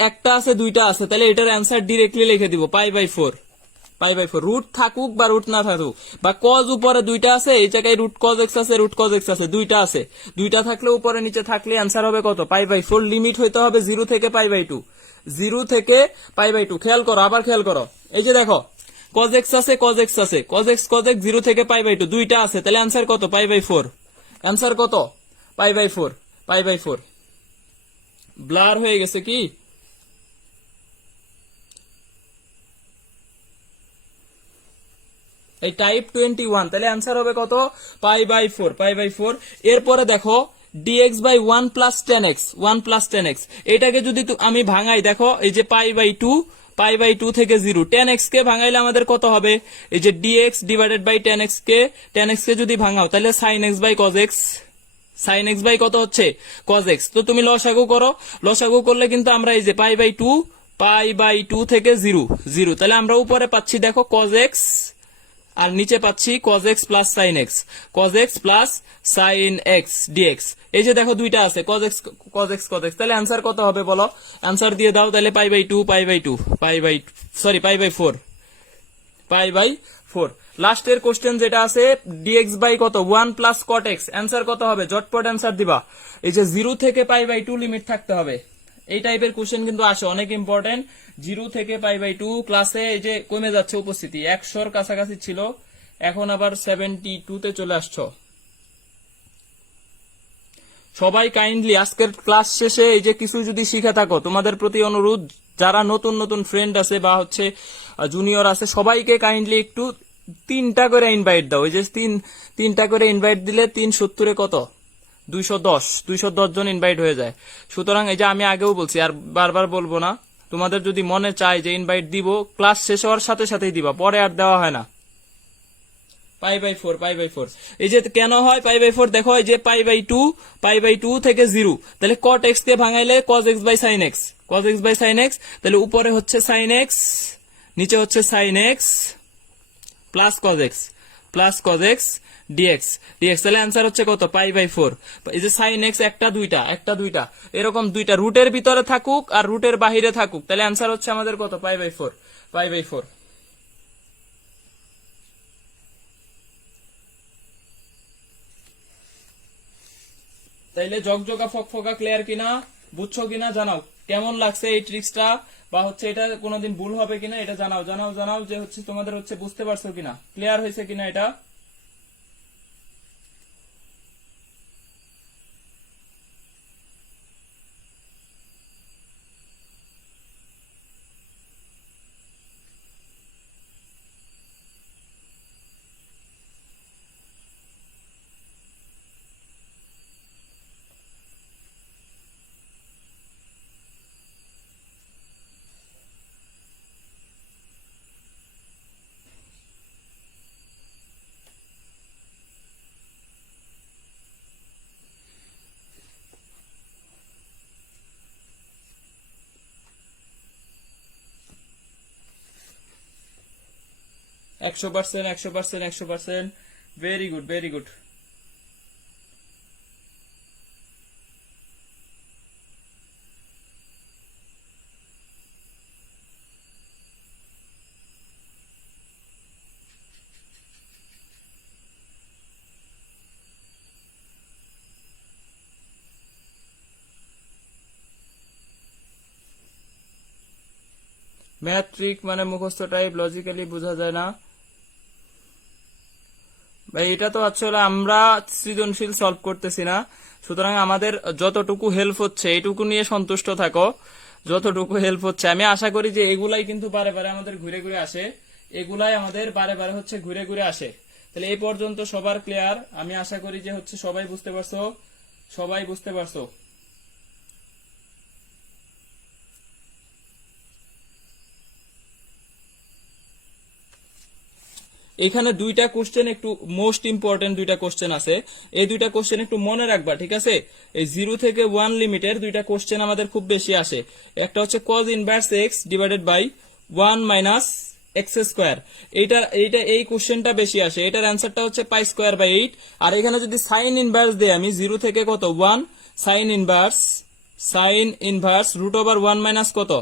একটা আছে দুইটা আছে, তাহলে এটার অ্যান্সার ডিরেক্টলি লিখে দিব π/4। রুট থাকুক বা রুট না থাকুক, বা কজ উপরে দুইটা আছে, এই জায়গায় রুট কজ এক্স আছে, দুইটা আছে। দুইটা থাকলে উপরে নিচে থাকলে অ্যান্সার হবে কত? π/4। লিমিট হইতে হবে 0 থেকে π/2। 0 থেকে π/2। খেয়াল করো, আবার খেয়াল করো। এই যে দেখো কজ এক্স আছে, কজ এক্স 0 থেকে π/2 দুইটা আছে, তাহলে অ্যান্সার কত? π/4। অ্যান্সার কত? π/4। ব্লার হয়ে গেছে কি? এই টাইপ 21, তাহলে অ্যান্সার হবে কত? π/4। এরপরে দেখো dx/1 + 10x, এটাকে যদি আমি ভাঙাই, দেখো এই যে π/2 থেকে 0, 10x কে ভাঙাইলে আমাদের কত হবে? এই যে dx / 10x কে যদি ভাঙাও তাহলে sin x কত হচ্ছে? cos x। তো তুমি লসাগু করো, লসাগু করলে কিন্তু আমরা এই যে π/2 থেকে 0, তাহলে আমরা উপরে পাচ্ছি দেখো cos x, আর নিচে পাচ্ছি cos x plus sin x dx। এই যে দেখো দুইটা আছে cos x, তাহলে অ্যান্সার কত হবে বলো? অ্যান্সার দিয়ে দাও। তাহলে π/4। লাস্টের কোশ্চেন যেটা আছে dx বাই কত? 1 প্লাস cot x। অ্যান্সার কত হবে? জটপট অ্যান্সার দিবা। এই যে 0 থেকে π/2 লিমিট থাকতে হবে। এই টাইপের কোশ্চেন কিন্তু আসে, অনেক ইম্পর্টেন্ট। 0 থেকে π/2 ক্লাসে এই যে কমে যাচ্ছে উপস্থিতি, 100-র কাছাকাছি ছিল, এখন আবার 72-তে চলে আসছো। সবাই কাইন্ডলি আজকের ক্লাস শেষে এই যে কিছু যদি শিখে থাকো, তোমাদের প্রতি অনুরোধ, যারা নতুন ফ্রেন্ড আছে বা হচ্ছে জুনিয়র আছে, সবাইকে কাইন্ডলি একটু 3টা করে ইনভাইট দাও। এই যে 3টা করে ইনভাইট দিলে 3 কত? 210 জন ইনভাইট হয়ে যায়। সুতরাং এই যে আমি আগেও বলছি, আর বারবার বলবো না, তোমাদের যদি মনে চায় যে ইনভাইট দিব, ক্লাস শেষ হওয়ার সাথে সাথেই দিবা, পরে আর দেওয়া হয় না। π/4। এই যে কেন হয় π/4? দেখো এই যে π/2 থেকে 0, তাহলে cot x কে ভাঙাইলে cos x/sin x, তাহলে উপরে হচ্ছে sin x, নিচে হচ্ছে sin x plus cos x dx। তাহলে অ্যান্সার হচ্ছে কত? π/4। এই যে sin x একটা দুইটা এরকম দুইটা রুটের ভিতরে থাকুক আর রুটের বাহিরে থাকুক, তাহলে অ্যান্সার হচ্ছে আমাদের কত? π/4। তাইলে জগজগা ফকফকা ক্লিয়ার কিনা, বুঝছো কিনা জানাও। কেমন লাগছে এই ট্রিক্সটা, বা হচ্ছে এটা কোনোদিন ভুল হবে কিনা এটা জানাও যে হচ্ছে তোমাদের হচ্ছে বুঝতে পারছো কিনা, ক্লিয়ার হয়েছে কিনা এটা। 100%, 100%, 100%, very good, very good. Math trick মানে মুখস্থ টাইপ, লজিক্যালি বোঝা যায় না ভাই। এটা তো আসলে আমরা সৃজনশীল সলভ করতেছি না, সুতরাং আমাদের যতটুকু হেল্প হচ্ছে এইটুকু নিয়ে সন্তুষ্ট থাকো। যতটুকু হেল্প হচ্ছে আমি আশা করি যে এগুলাই কিন্তু বারে বারে আমাদের ঘুরে ঘুরে আসে, এগুলাই আমাদের বারে বারে হচ্ছে ঘুরে ঘুরে আসে। তাহলে এই পর্যন্ত সবার ক্লিয়ার? আমি আশা করি যে হচ্ছে সবাই বুঝতে পারছো, সবাই বুঝতে পারছো। এখানে দুইটা কোশ্চেন একটু মোস্ট ইম্পর্টেন্ট দুইটা কোশ্চেন আছে, এই দুইটা কোশ্চেন একটু মনে রাখবা, ঠিক আছে? এই 0 থেকে 1 লিমিটের দুইটা কোশ্চেন আমাদের খুব বেশি আসে। একটা হচ্ছে cos inverse x divided by 1 minus x square, এইটা এইটা এই কোশ্চেনটা বেশি আসে। এটার অ্যান্সারটা হচ্ছে পাই স্কোয়ার বাই 8। আর এখানে যদি সাইন ইনভার্স দেই আমি 0 থেকে কত 1 sine inverse root over 1 minus কত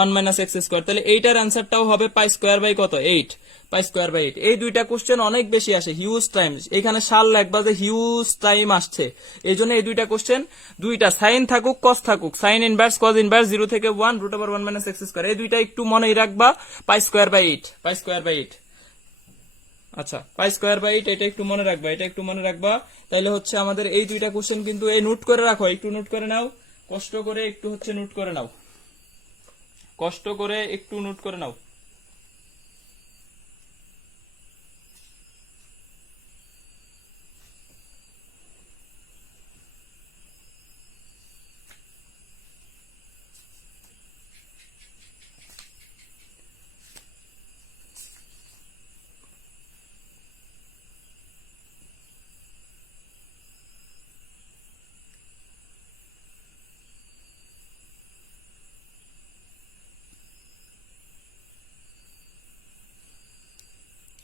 1 মাইনাস এক্স স্কোয়ার, তাহলে এইটার অ্যান্সারটাও হবে পাই স্কোয়ার বাই কত 8, পাই স্কোয়ার বাই 8। এই দুইটা কোশ্চেন অনেক বেশি আসে, হিউজ টাইম। এখানে সাল লাগবা যে হিউজ টাইম আসছে, এই জন্য এই দুইটা কোশ্চেন, দুইটা সাইন থাকুক কস থাকুক, সাইন ইনভার্স কস ইনভার্স 0 থেকে 1 root over 1 minus x square, এই দুইটা একটু মনেই রাখবা, pi square by 8, pi square by 8। আচ্ছা, পাই স্কোয়ার বাই 8 এটা একটু মনে রাখবা, এটা একটু মনে রাখবা। তাইলে হচ্ছে আমাদের এই দুইটা কোশ্চেন কিন্তু এই নোট করে রাখো, একটু নোট করে নাও, কষ্ট করে একটু হচ্ছে নোট করে নাও, কষ্ট করে একটু নোট করে নাও।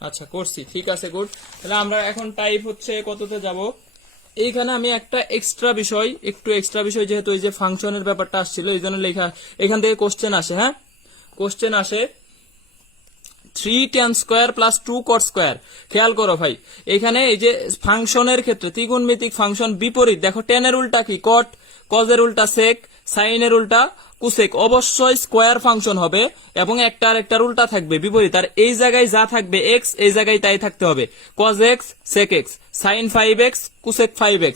আচ্ছা করছি, ঠিক আছে, গুড। তাহলে আমরা এখন টাইপ হচ্ছে কততে যাব। এইখানে আমি একটা এক্সট্রা বিষয়, একটু এক্সট্রা বিষয়, যেহেতু এই যে ফাংশনের ব্যাপারটা আসছিল এই জন্য লেখা, এখান থেকে কোশ্চেন আসে। হ্যাঁ, কোশ্চেন আসে 3 tan square plus 2 cot square. খেয়াল করো ভাই, এখানে এই যে ফাংশনের ক্ষেত্রে ত্রিগুণমিতিক ফাংশন বিপরীত, দেখো tan এর উল্টা কি কট, cos এর উল্টা sec, sin এর উল্টা কুসেক, অবশ্যই স্কোয়ার ফাংশন হবে এবং একটা আর একটার উল্টা থাকবে বিপরীত। আর এই জায়গায় যা থাকবে x, এই জায়গায় তাই থাকতে হবে, cos x sec x sin 5x cosec 5x।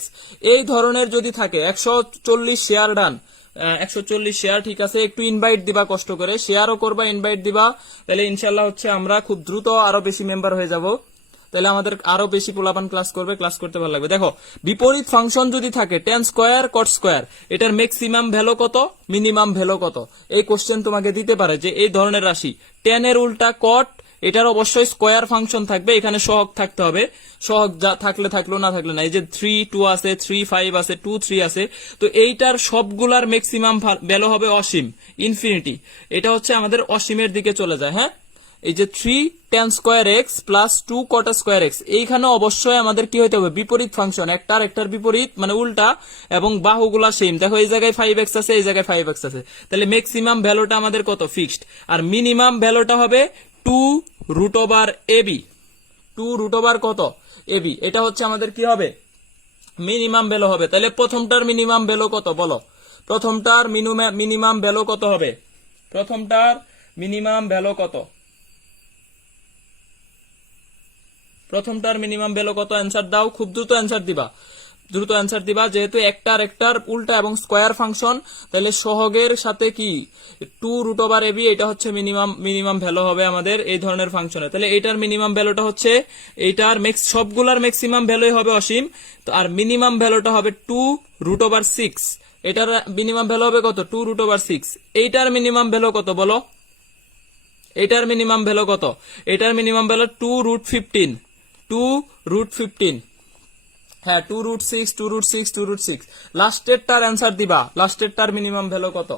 এই ধরনের যদি থাকে 140 শেয়ার ডান, 140 শেয়ার, ঠিক আছে। একটু ইনভাইট দিবা, কষ্ট করে শেয়ারও করবা, ইনভাইট দিবা, তাহলে ইনশাল্লাহ হচ্ছে আমরা খুব দ্রুত আরো বেশি মেম্বার হয়ে যাব, তাহলে আমাদের আরো বেশি পোলাপান ক্লাস করবে, ক্লাস করতে ভালো লাগবে। দেখো, বিপরীত ফাংশন যদি থাকে tan স্কোয়ার cot স্কোয়ার, এটার ম্যাক্সিমাম ভ্যালু কত, মিনিমাম ভ্যালু কত, এই কোশ্চেন তোমাকে দিতে পারে যে এই ধরনের রাশি tan এর উল্টা cot, এটার অবশ্যই স্কোয়ার ফাংশন থাকবে, এখানে সহগ থাকতে হবে, সহগ যা থাকলে থাকলো, না থাকলে না। এই যে 3 2 আছে, 3 5 আছে, 2 3 আছে, তো এইটার সবগুলার ম্যাক্সিমাম ভ্যালু হবে অসীম, ইনফিনিটি। এটা হচ্ছে আমাদের অসীমের দিকে চলে যায়। হ্যাঁ, এই যে 3 tan square x plus 2 cot square x, এইখানে অবশ্যই আমাদের কি হইতে হবে, বিপরীত ফাংশন, একটার একটার বিপরীত মানে উল্টা, এবং বাহুগুলা সেম। দেখো এই জায়গায় 5x আছে, এই জায়গায় 5x আছে, তাহলে ম্যাক্সিমাম ভ্যালুটা আমাদের কত, ফিক্সড। আর মিনিমাম ভ্যালুটা হবে 2 root over ab, 2 root over কত এবি, এটা হচ্ছে আমাদের কি হবে, মিনিমাম ভ্যালু হবে। তাহলে প্রথমটার মিনিমাম ভ্যালু কত বলো, প্রথমটার মিনিমাম ভ্যালু কত হবে, প্রথমটার মিনিমাম ভ্যালু কত, প্রথমটার মিনিমাম ভ্যালু কত, অ্যান্সার দাও, খুব দ্রুত অ্যান্সার দিবা, দ্রুত অ্যান্সার দিবা, যেহেতু একটার একটার উল্টা এবং স্কোয়ার ফাংশন, তাহলে সহগের সাথে কি 2 রুট ওভার এবি, এটা হচ্ছে মিনিমাম ভ্যালু হবে আমাদের এই ধরনের ফাংশনে। তাহলে এইটার মিনিমাম ভ্যালুটা হচ্ছে, এইটার সবগুলার ম্যাক্সিমাম ভ্যালুই হবে অসীম, তো আর মিনিমাম ভ্যালুটা হবে 2 রুট ওভার 6, এটার মিনিমাম ভ্যালু হবে কত, 2 রুট ওভার 6। এইটার মিনিমাম ভ্যালু কত বলো, এটার মিনিমাম ভ্যালু কত, এটার মিনিমাম ভ্যালু 2 রুট 15, 2 রুট 15, হ্যাঁ 2 রুট 6, 2 রুট 6, 2 রুট 6। লাস্টের টার অ্যান্সার দিবা, লাস্টের টার মিনিমাম ভ্যালু কত,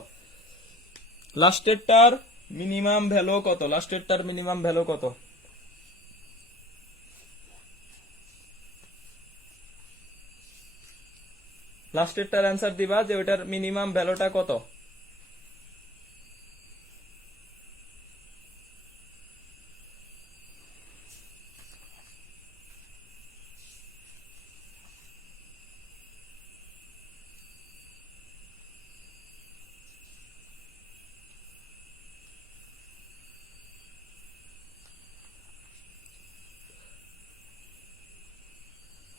লাস্টের টার মিনিমাম ভ্যালু কত, লাস্টের টার মিনিমাম ভ্যালু কত, লাস্টেরটার অ্যান্সার দিবা যে ওটার মিনিমাম ভ্যালুটা কত।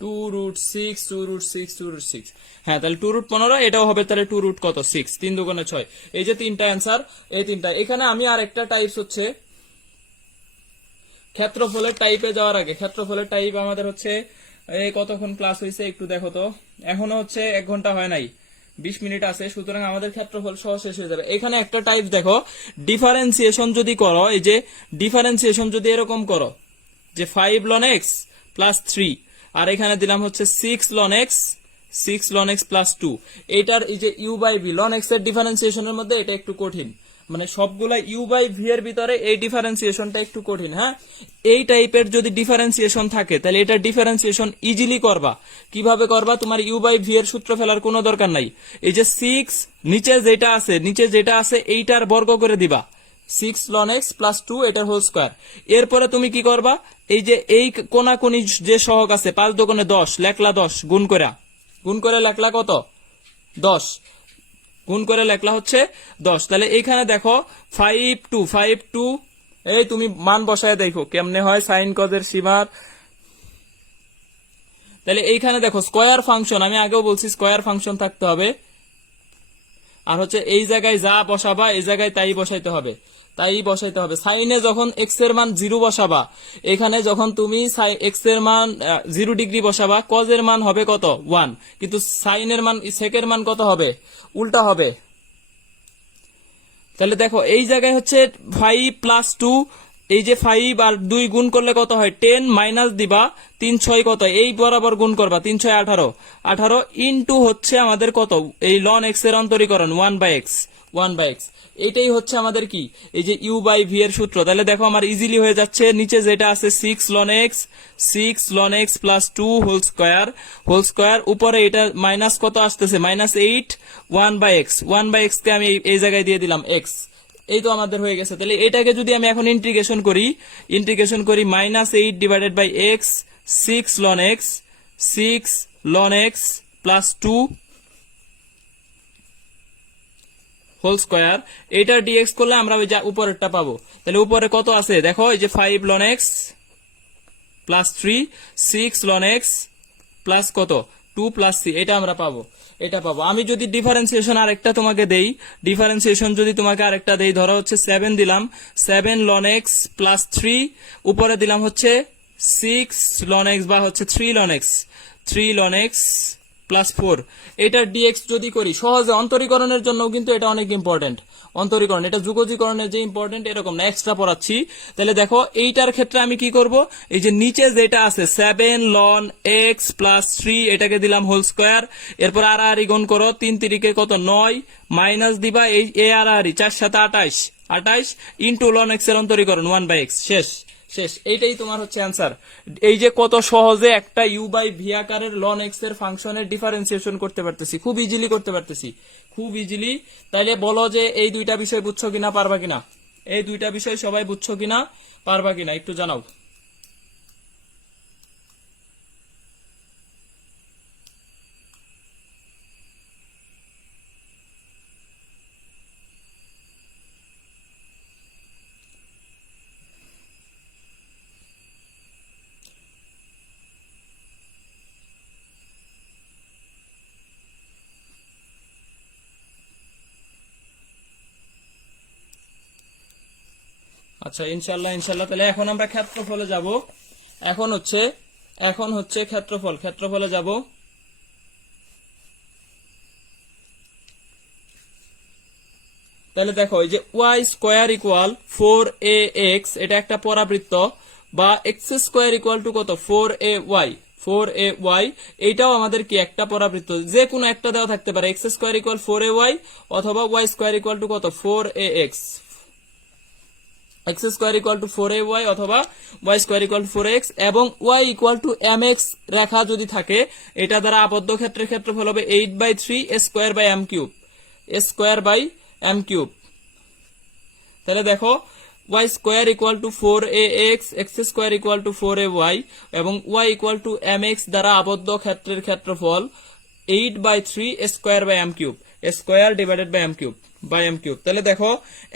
Two root six, two root six, two root six. হ্যাঁ, তাহলে 2√15, এটাও হবে তাহলে 2 রুট কত 6, 3 দুগুণে 6। এই যে তিনটা অ্যান্সার, এই তিনটা। এখানে আমি আর একটা টাইপস হচ্ছে ক্ষেত্রফলের টাইপে যাওয়ার আগে, ক্ষেত্রফলের টাইপ আমাদের হচ্ছে এই কতক্ষণ ক্লাস হয়েছে একটু দেখো তো, এখনো হচ্ছে 1 ঘন্টা হয় নাই, 20 মিনিট আছে, সুতরাং আমাদের ক্ষেত্রফল সহ শেষ হয়ে যাবে। এখানে একটা টাইপ দেখো, ডিফারেন্সিয়েশন যদি করো, এই যে ডিফারেন্সিয়েশন যদি এরকম করো যে 5 ln x প্লাস 3, আর এখানে দিলাম হচ্ছে 6 ln x, 6 ln x plus 2, এটার এই যে u by v ln x এর ডিফারেন্সিয়েশনের মধ্যে এটা একটু কঠিন, মানে সবগুলা u বাই v এর ভিতরে এই ডিফারেন্সিয়েশনটা একটু কঠিন। হ্যাঁ, এই টাইপের যদি ডিফারেন্সিয়েশন থাকে তাহলে এটা ডিফারেন্সিয়েশন ইজিলি করবা। কিভাবে করবা? তোমার u বাই v এর সূত্র ফেলার কোনো দরকার নাই। এই যে 6 নিচে যেটা আছে এইটার বর্গ করে দিবা, 6 ln x প্লাস 2 এটার হোল স্কয়ার। এরপরে তুমি কি করবা, এই যে এই কোনাকুনি যে সহগ আছে 5 দুগুণে 10, লেখলা 10, গুণ করে লেখলা কত 10, গুণ করে লেখলা হচ্ছে 10। তাহলে এইখানে দেখো 5 2, এই তুমি মান বসায় দেখো কেমনে হয় সাইন কজের সীমার। তাহলে এইখানে দেখো স্কয়ার ফাংশন, আমি আগেও বলছি স্কয়ার ফাংশন থাকতে হবে, আর হচ্ছে এই জায়গায় যা বসাবা এই জায়গায় তাই বসাইতে হবে। সাইনে যখন x এর মান 0 বসাবা, এখানে যখন তুমি x এর মান 0 ডিগ্রি বসাবা, cos এর মান হবে কত 1, কিন্তু সাইনের মান সেকের মান কত হবে, উল্টা হবে। তাহলে দেখো এই জায়গায় হচ্ছে 5 প্লাস 2, এই যে 5 আর 2 গুণ করলে কত হয় 10, মাইনাস দিবা 3 6 কত, এই বরাবর গুণ করবা 3 6 18 ইনটু হচ্ছে আমাদের কত এই ln x এর অন্তরীকরণ 1 বাই x। এইটাই হচ্ছে আমাদের কি এই যে u বাই v এর সূত্র। তাহলে দেখো আমার ইজিলি হয়ে যাচ্ছে, নিচে যেটা আছে 6 ln x plus 2 whole square, উপরে এটা মাইনাস কত আসতেছে -8, 1 বাই x কে আমি এই জায়গায় দিয়ে দিলাম x। এই তো আমাদের হয়ে গেছে। তাহলে এটাকে যদি আমি এখন ইন্টিগ্রেশন করি -8 divided by x, 6 ln x plus 2 whole square, এটা ডিএক্স করলে আমরা ওই যে উপরেরটা পাবো। তাহলে উপরে কত আছে দেখো, এই যে 5 ln x plus 3, 6 ln x plus কত 2 প্লাস 3, এটা আমরা পাবো। আমি যদি ডিফারেন্সিয়েশন আরেকটা তোমাকে দেই, ধরো হচ্ছে 7 দিলাম, 7 ln x প্লাস 3, উপরে দিলাম হচ্ছে 6 ln x বা হচ্ছে 3 ln x প্লাস 4, এটার ডিএক্স যদি করি সহজে, অন্তরীকরণের জন্য কিন্তু এটা অনেক ইম্পর্টেন্ট। অন্তরীকরণ এটা যুগজীকরণের যে ইম্পর্টেন্ট এরকম না, এক্সট্রা পড়াচ্ছি। তাহলে দেখো এইটার ক্ষেত্রে আমি কি করব, এই যে নিচে যেটা আছে 7 ln x প্লাস 3, এটাকে দিলাম হোল স্কয়ার, এরপর আর গুণ করো 3 3 কত 9, মাইনাস দিবা এই এ আর 4 7 28 ইন্টু ln x এর অন্তরীকরণ 1 বাই x। শেষ। এইটাই তোমার হচ্ছে অ্যান্সার। এই যে কত সহজে একটা u বাই v আকারের ln x এর ফাংশনের ডিফারেন্সিয়েশন করতে পারতেছি, খুব ইজিলি করতে পারতেছি, খুব ইজিলি। তাইলে বলো যে এই দুইটা বিষয় বুঝছো কিনা, পারবা কিনা? এই দুইটা বিষয় সবাই বুঝছো কিনা, পারবা কিনা একটু জানাও। আচ্ছা, ইনশাল্লাহ। তাহলে এখন আমরা ক্ষেত্রফলে যাব। এখন হচ্ছে ক্ষেত্রফলে যাব। তাহলে দেখো এই যে y স্কয়ার ইকুয়াল 4ax, এটা একটা পরাবৃত্ত, বা x স্কয়ার ইকুয়াল টু কত 4ay, এইটাও আমাদের কি একটা পরাবৃত্ত, যে কোনো একটা দেওয়া থাকতে পারে, x স্কয়ার ইকুয়াল 4ay অথবা y স্কয়ার ইকুয়াল টু কত 4ax। X square equal to 4ay অথবা Y square equal to 4x এবং ওয়াই ইকুয়াল টু mx রেখা যদি থাকে, এটা দ্বারা আবদ্ধ ক্ষেত্রের ক্ষেত্রফল হবে 8/3 square by m cube, square by m cube. তাহলে দেখো y square equal to 4ax, x square equal to 4ay এবং y ইকুয়াল টু mx দ্বারা আবদ্ধ ক্ষেত্রের ক্ষেত্রফল 8/3 square by m cube, square divided by m cube by m cube. তাহলে দেখো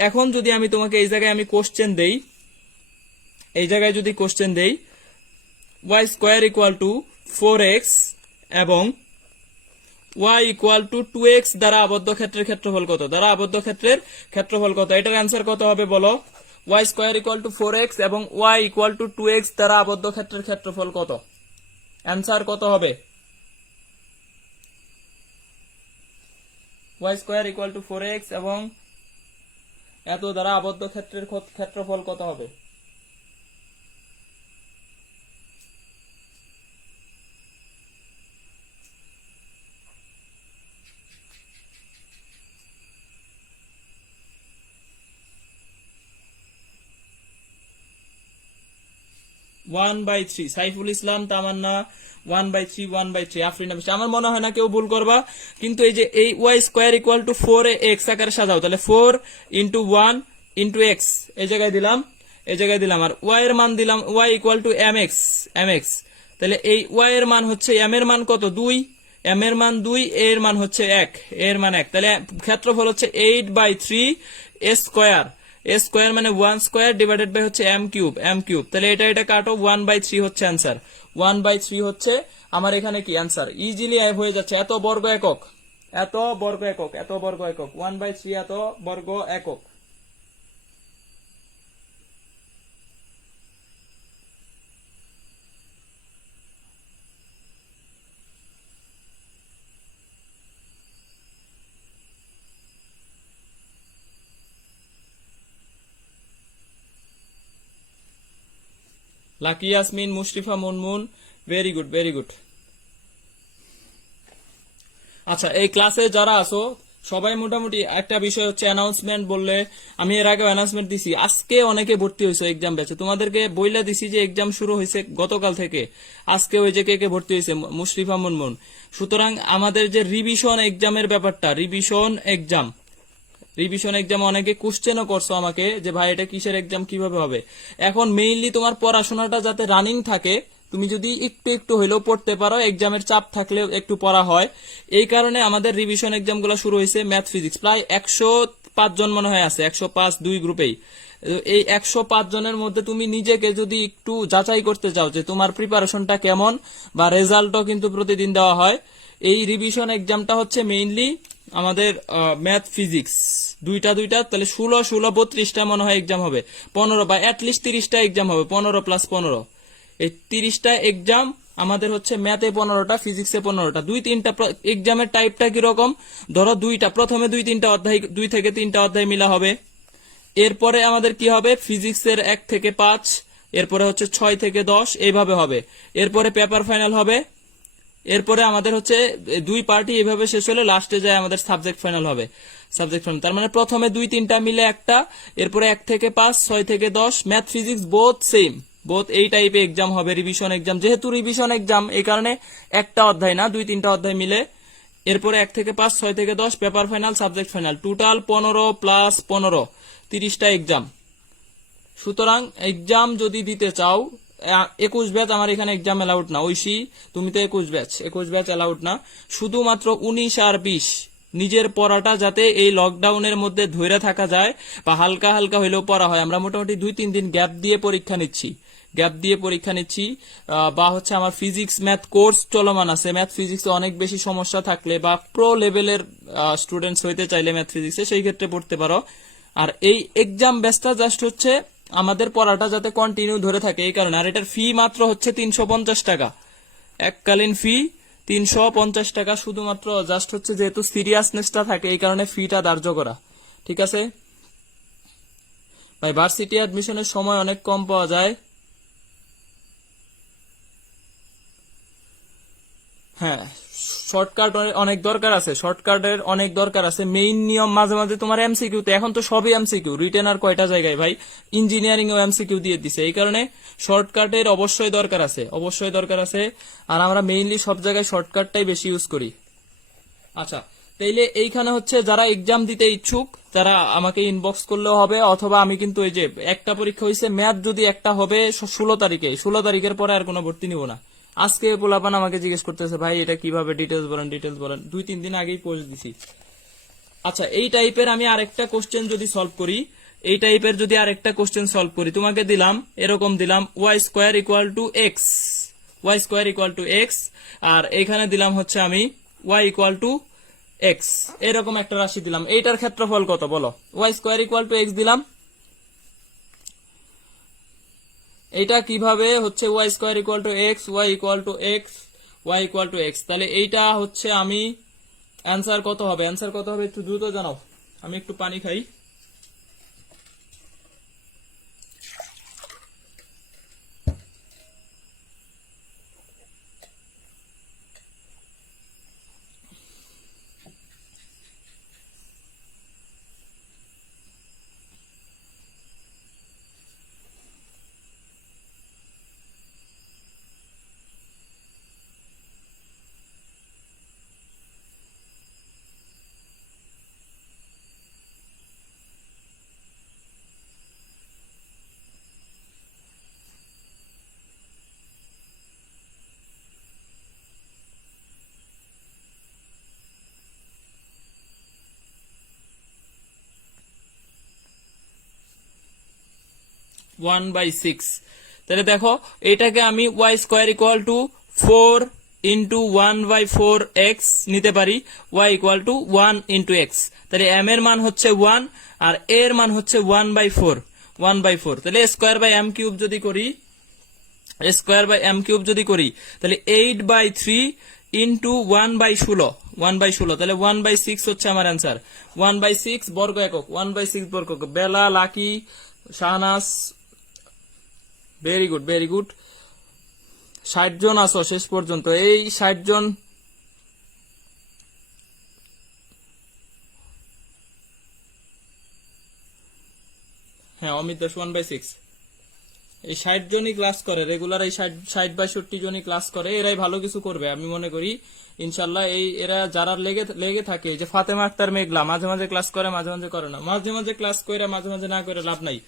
এখন যদি আমি তোমাকে এই জায়গায় আমি কোশ্চেন দেই, এই জায়গায় যদি কোশ্চেন দেই y square equal to 4x এবং y ইকুয়াল টু 2x দ্বারা আবদ্ধ ক্ষেত্রের ক্ষেত্রফল কত, দ্বারা আবদ্ধ ক্ষেত্রের ক্ষেত্রফল কত, এটার অ্যান্সার কত হবে বলো? y square equal to 4x এবং y ইকুয়াল টু 2x দ্বারা আবদ্ধ ক্ষেত্রের ক্ষেত্রফল কত, অ্যান্সার কত হবে? y square equal to 4x এবং এত দ্বারা আবদ্ধ ক্ষেত্রের ক্ষেত্রফল কত হবে? One by three, Saiful Islam, তামান্না, 1/3 আফরিনা বেশি। আমার মনে হয় না কেউ ভুল করবা, কিন্তু এই যে এই Y square equal to 4x আকারে সাজাও, তাহলে 4 ইন্টু 1 ইন্টু এক্স এই জায়গায় দিলাম, এই জায়গায় দিলাম, আর ওয়াই এর মান দিলাম ওয়াই ইকুয়াল টু mx, তাহলে এই ওয়াই এর মান হচ্ছে m এর মান কত 2, m এর মান 2, এর মান হচ্ছে 1, এর মান 1, তাহলে ক্ষেত্রফল হচ্ছে 8/3 স্কোয়ার, স্কোয়ার মানে 1 স্কোয়ার ডিভাইডেড বাই হচ্ছে m কিউব, তাহলে এটা কাটো, 1/3 হচ্ছে অ্যান্সার, 1/3 হচ্ছে আমার এখানে কি অ্যান্সার, ইজিলি হয়ে যাচ্ছে, এত বর্গ একক, এত বর্গ একক, এত বর্গ একক, 1/3 এত বর্গ একক। Lucky Yasmin, Mushrifa Munmun, very good, very good. আচ্ছা, এই ক্লাসে যারা আছো সবাই মোটামুটি একটা বিষয় হচ্ছে অ্যানাউন্সমেন্ট বললে, আমি এর আগে অ্যানাউন্সমেন্ট দিছি, আজকে অনেকে ভর্তি হয়েছে এক্সাম ব্যাচে, তোমাদেরকে বইলা দিছি যে এক্সাম শুরু হয়েছে গতকাল থেকে, আজকে ওই যে কে ভর্তি হয়েছে, মুশরিফা মুনমুন। সুতরাং আমাদের যে রিভিশন এক্সামের ব্যাপারটা, রিভিশন এক্সাম অনেকে কোশ্চেনও করছো আমাকে যে ভাই এটা কিসের এক্সাম, কিভাবে হবে। এখন মেইনলি তোমার পড়াশোনাটা যাতে রানিং থাকে, তুমি যদি একটু একটু হইলেও পড়তে পারো, এক্সামের চাপ থাকলেও একটু পড়া হয়, এই কারণে আমাদের রিভিশন এক্সাম গুলো শুরু হয়েছে। ম্যাথ ফিজিক্স প্রায় 105 জন মনে হয় আছে, 105 দুই গ্রুপেই। এই 105 জনের মধ্যে তুমি নিজেকে যদি একটু যাচাই করতে চাও যে তোমার প্রিপারেশনটা কেমন, বা রেজাল্টও কিন্তু প্রতিদিন দেওয়া হয়, এই রিভিশন এক্সামটা হচ্ছে মেইনলি আমাদের ম্যাথ ফিজিক্স দুইটা, তাহলে 16 32টা মনে হয় এক্সাম হবে, 15 বা অ্যাটলিস্ট 30টা এক্সাম হবে, 15 + 15, এই 30টা এক্সাম আমাদের হচ্ছে ম্যাথে 15টা, ফিজিক্সে 15টা। 2-3টা এক্সামের টাইপটা কিরকম, ধরো প্রথমে 2-3টা অধ্যায়, 2 থেকে 3টা অধ্যায় মিলা হবে, এরপরে আমাদের কি হবে ফিজিক্সের 1 থেকে 5, এরপরে হচ্ছে 6 থেকে 10, এইভাবে হবে, এরপরে পেপার ফাইনাল হবে, এরপরে আমাদের হচ্ছে 2 পার্টি এইভাবে শেষ হলে লাস্টে যায় আমাদের সাবজেক্ট ফাইনাল হবে, তার মানে প্রথমে 2-3টা মিলে একটা, এরপরে 1 থেকে 5, 6 থেকে 10, math physics both same, both এই টাইপে এক্সাম হবে, রিভিশন এক্সাম, যেহেতু রিভিশন এক্সাম এই কারণে একটা অধ্যায় না 2-3টা অধ্যায় মিলে, এরপরে 1 থেকে 5, 6 থেকে 10 paper final, subject final, total 15 + 15 30টা এক্সাম। সুতরাং এক্সাম যদি দিতে চাও, 21 ব্যাচ আমার এখানে এক্সাম অ্যালাউড না, ঐশী তুমি তো 21 ব্যাচ অ্যালাউড না, শুধুমাত্র 19 আর 20 নিজের পড়াটা যাতে এই লকডাউনের মধ্যে ধরে থাকা যায়, বা হালকা হালকা হইলেও পড়া হয়। আমরা মোটামুটি 2-3 দিন গ্যাপ দিয়ে পরীক্ষা নিচ্ছি, বা হচ্ছে আমার ফিজিক্স ম্যাথ কোর্স চলমান আছে, ম্যাথ ফিজিক্সে অনেক বেশি সমস্যা থাকলে বা প্রো লেভেলের স্টুডেন্টস হইতে চাইলে ম্যাথ ফিজিক্সে, সেই ক্ষেত্রে পড়তে পারো। আর এই এক্সাম ব্যাচটা জাস্ট হচ্ছে আমাদের পড়াটা যাতে কন্টিনিউ ধরে থাকে এই কারণে। আর এটার ফি মাত্র হচ্ছে 350 টাকা, এককালীন ফি 350 টাকা, শুধুমাত্র জাস্ট হচ্ছে যেহেতু সিরিয়াসনেসটা থাকে এই কারণে ফিটা ধার্য করা, ঠিক আছে ভাই। ভার্সিটি অ্যাডমিশনের সময় অনেক কম পাওয়া যায়, হ্যাঁ শর্টকাট অনেক দরকার আছে, শর্টকাটের অনেক দরকার আছে, মেইন নিয়ম মাঝে মাঝে তোমার এমসিকিউ তে, এখন তো সবই এমসিকিউ, রিটেন আর কয়টা জায়গায় ভাই, ইঞ্জিনিয়ারিং ও এমসিকিউ দিয়ে দিছে, এই কারণে শর্টকাটের অবশ্যই দরকার আছে, অবশ্যই দরকার আছে। আর আমরা মেইনলি সব জায়গায় শর্টকাটটাই বেশি ইউজ করি। আচ্ছা, তাইলে এইখানে হচ্ছে যারা এক্সাম দিতে ইচ্ছুক তারা আমাকে ইনবক্স করলেও হবে, অথবা আমি কিন্তু এই যে একটা পরীক্ষা হয়েছে ম্যাথ, যদি একটা হবে 16 তারিখে, 16 তারিখের পরে আর কোনো ভর্তি নিব না। আজকে পোলাপান আমাকে জিজ্ঞেস করতেছে ভাই এটা কিভাবে, ডিটেলস বলেন, ডিটেলস বলেন, 2-3 দিন আগেই পোস্ট দিছি। আচ্ছা, এই টাইপের আমি আরেকটা কোশ্চেন যদি সলভ করি, এই টাইপের যদি আরেকটা কোশ্চেন সলভ করি, তোমাকে দিলাম এরকম, দিলাম y square equal to x, y square equal to x, আর এখানে দিলাম হচ্ছে আমি ওয়াই ইকুয়াল টু এক্স, এরকম একটা রাশি দিলাম, এইটার ক্ষেত্রফল কত বলো? Y square equal to x দিলাম, এইটা কিভাবে হচ্ছে y square equal to x, y equal to x, y equal to x, তাহলে এইটা হচ্ছে আমি অ্যান্সার কত হবে, অ্যান্সার কত হবে একটু দ্রুত জানাও, আমি একটু পানি খাই। ওয়ান বাই সিক্স, তাহলে দেখো এটাকে আমি y square equal to 4 into 1/4 x নিতে পারি, y equal to 1 into x, তাহলে এম এর মান হচ্ছে 1 আর এ এর মান হচ্ছে 1/4, 1/4, তাহলে স্কোয়ার বাই এম কিউব যদি করি, স্কোয়ার বাই এম কিউব যদি করি, তাহলে 8/3 ইন্টু 1/16, 1/16, তাহলে 1/6 হচ্ছে আমার অ্যান্সার, 1/6 বর্গ একক, 1/6 বর্গ একক। Bela, Lucky, Shahnaz, very good, very good. 60 জন আছো শেষ পর্যন্ত, এই 60 জন, হ্যাঁ অমিত দাস 1/6, এই 60 জনই ক্লাস করে রেগুলার, এই 60-62 জনই ক্লাস করে, এরাই ভালো কিছু করবে আমি মনে করি ইনশাল্লাহ। এই এরা যারা লেগে থাকে, যে ফাতেমা আক্তার মেঘলা মাঝে মাঝে ক্লাস করে, মাঝে মাঝে করে না, মাঝে মাঝে ক্লাস করে, মাঝে মাঝে না করে লাভ নাই।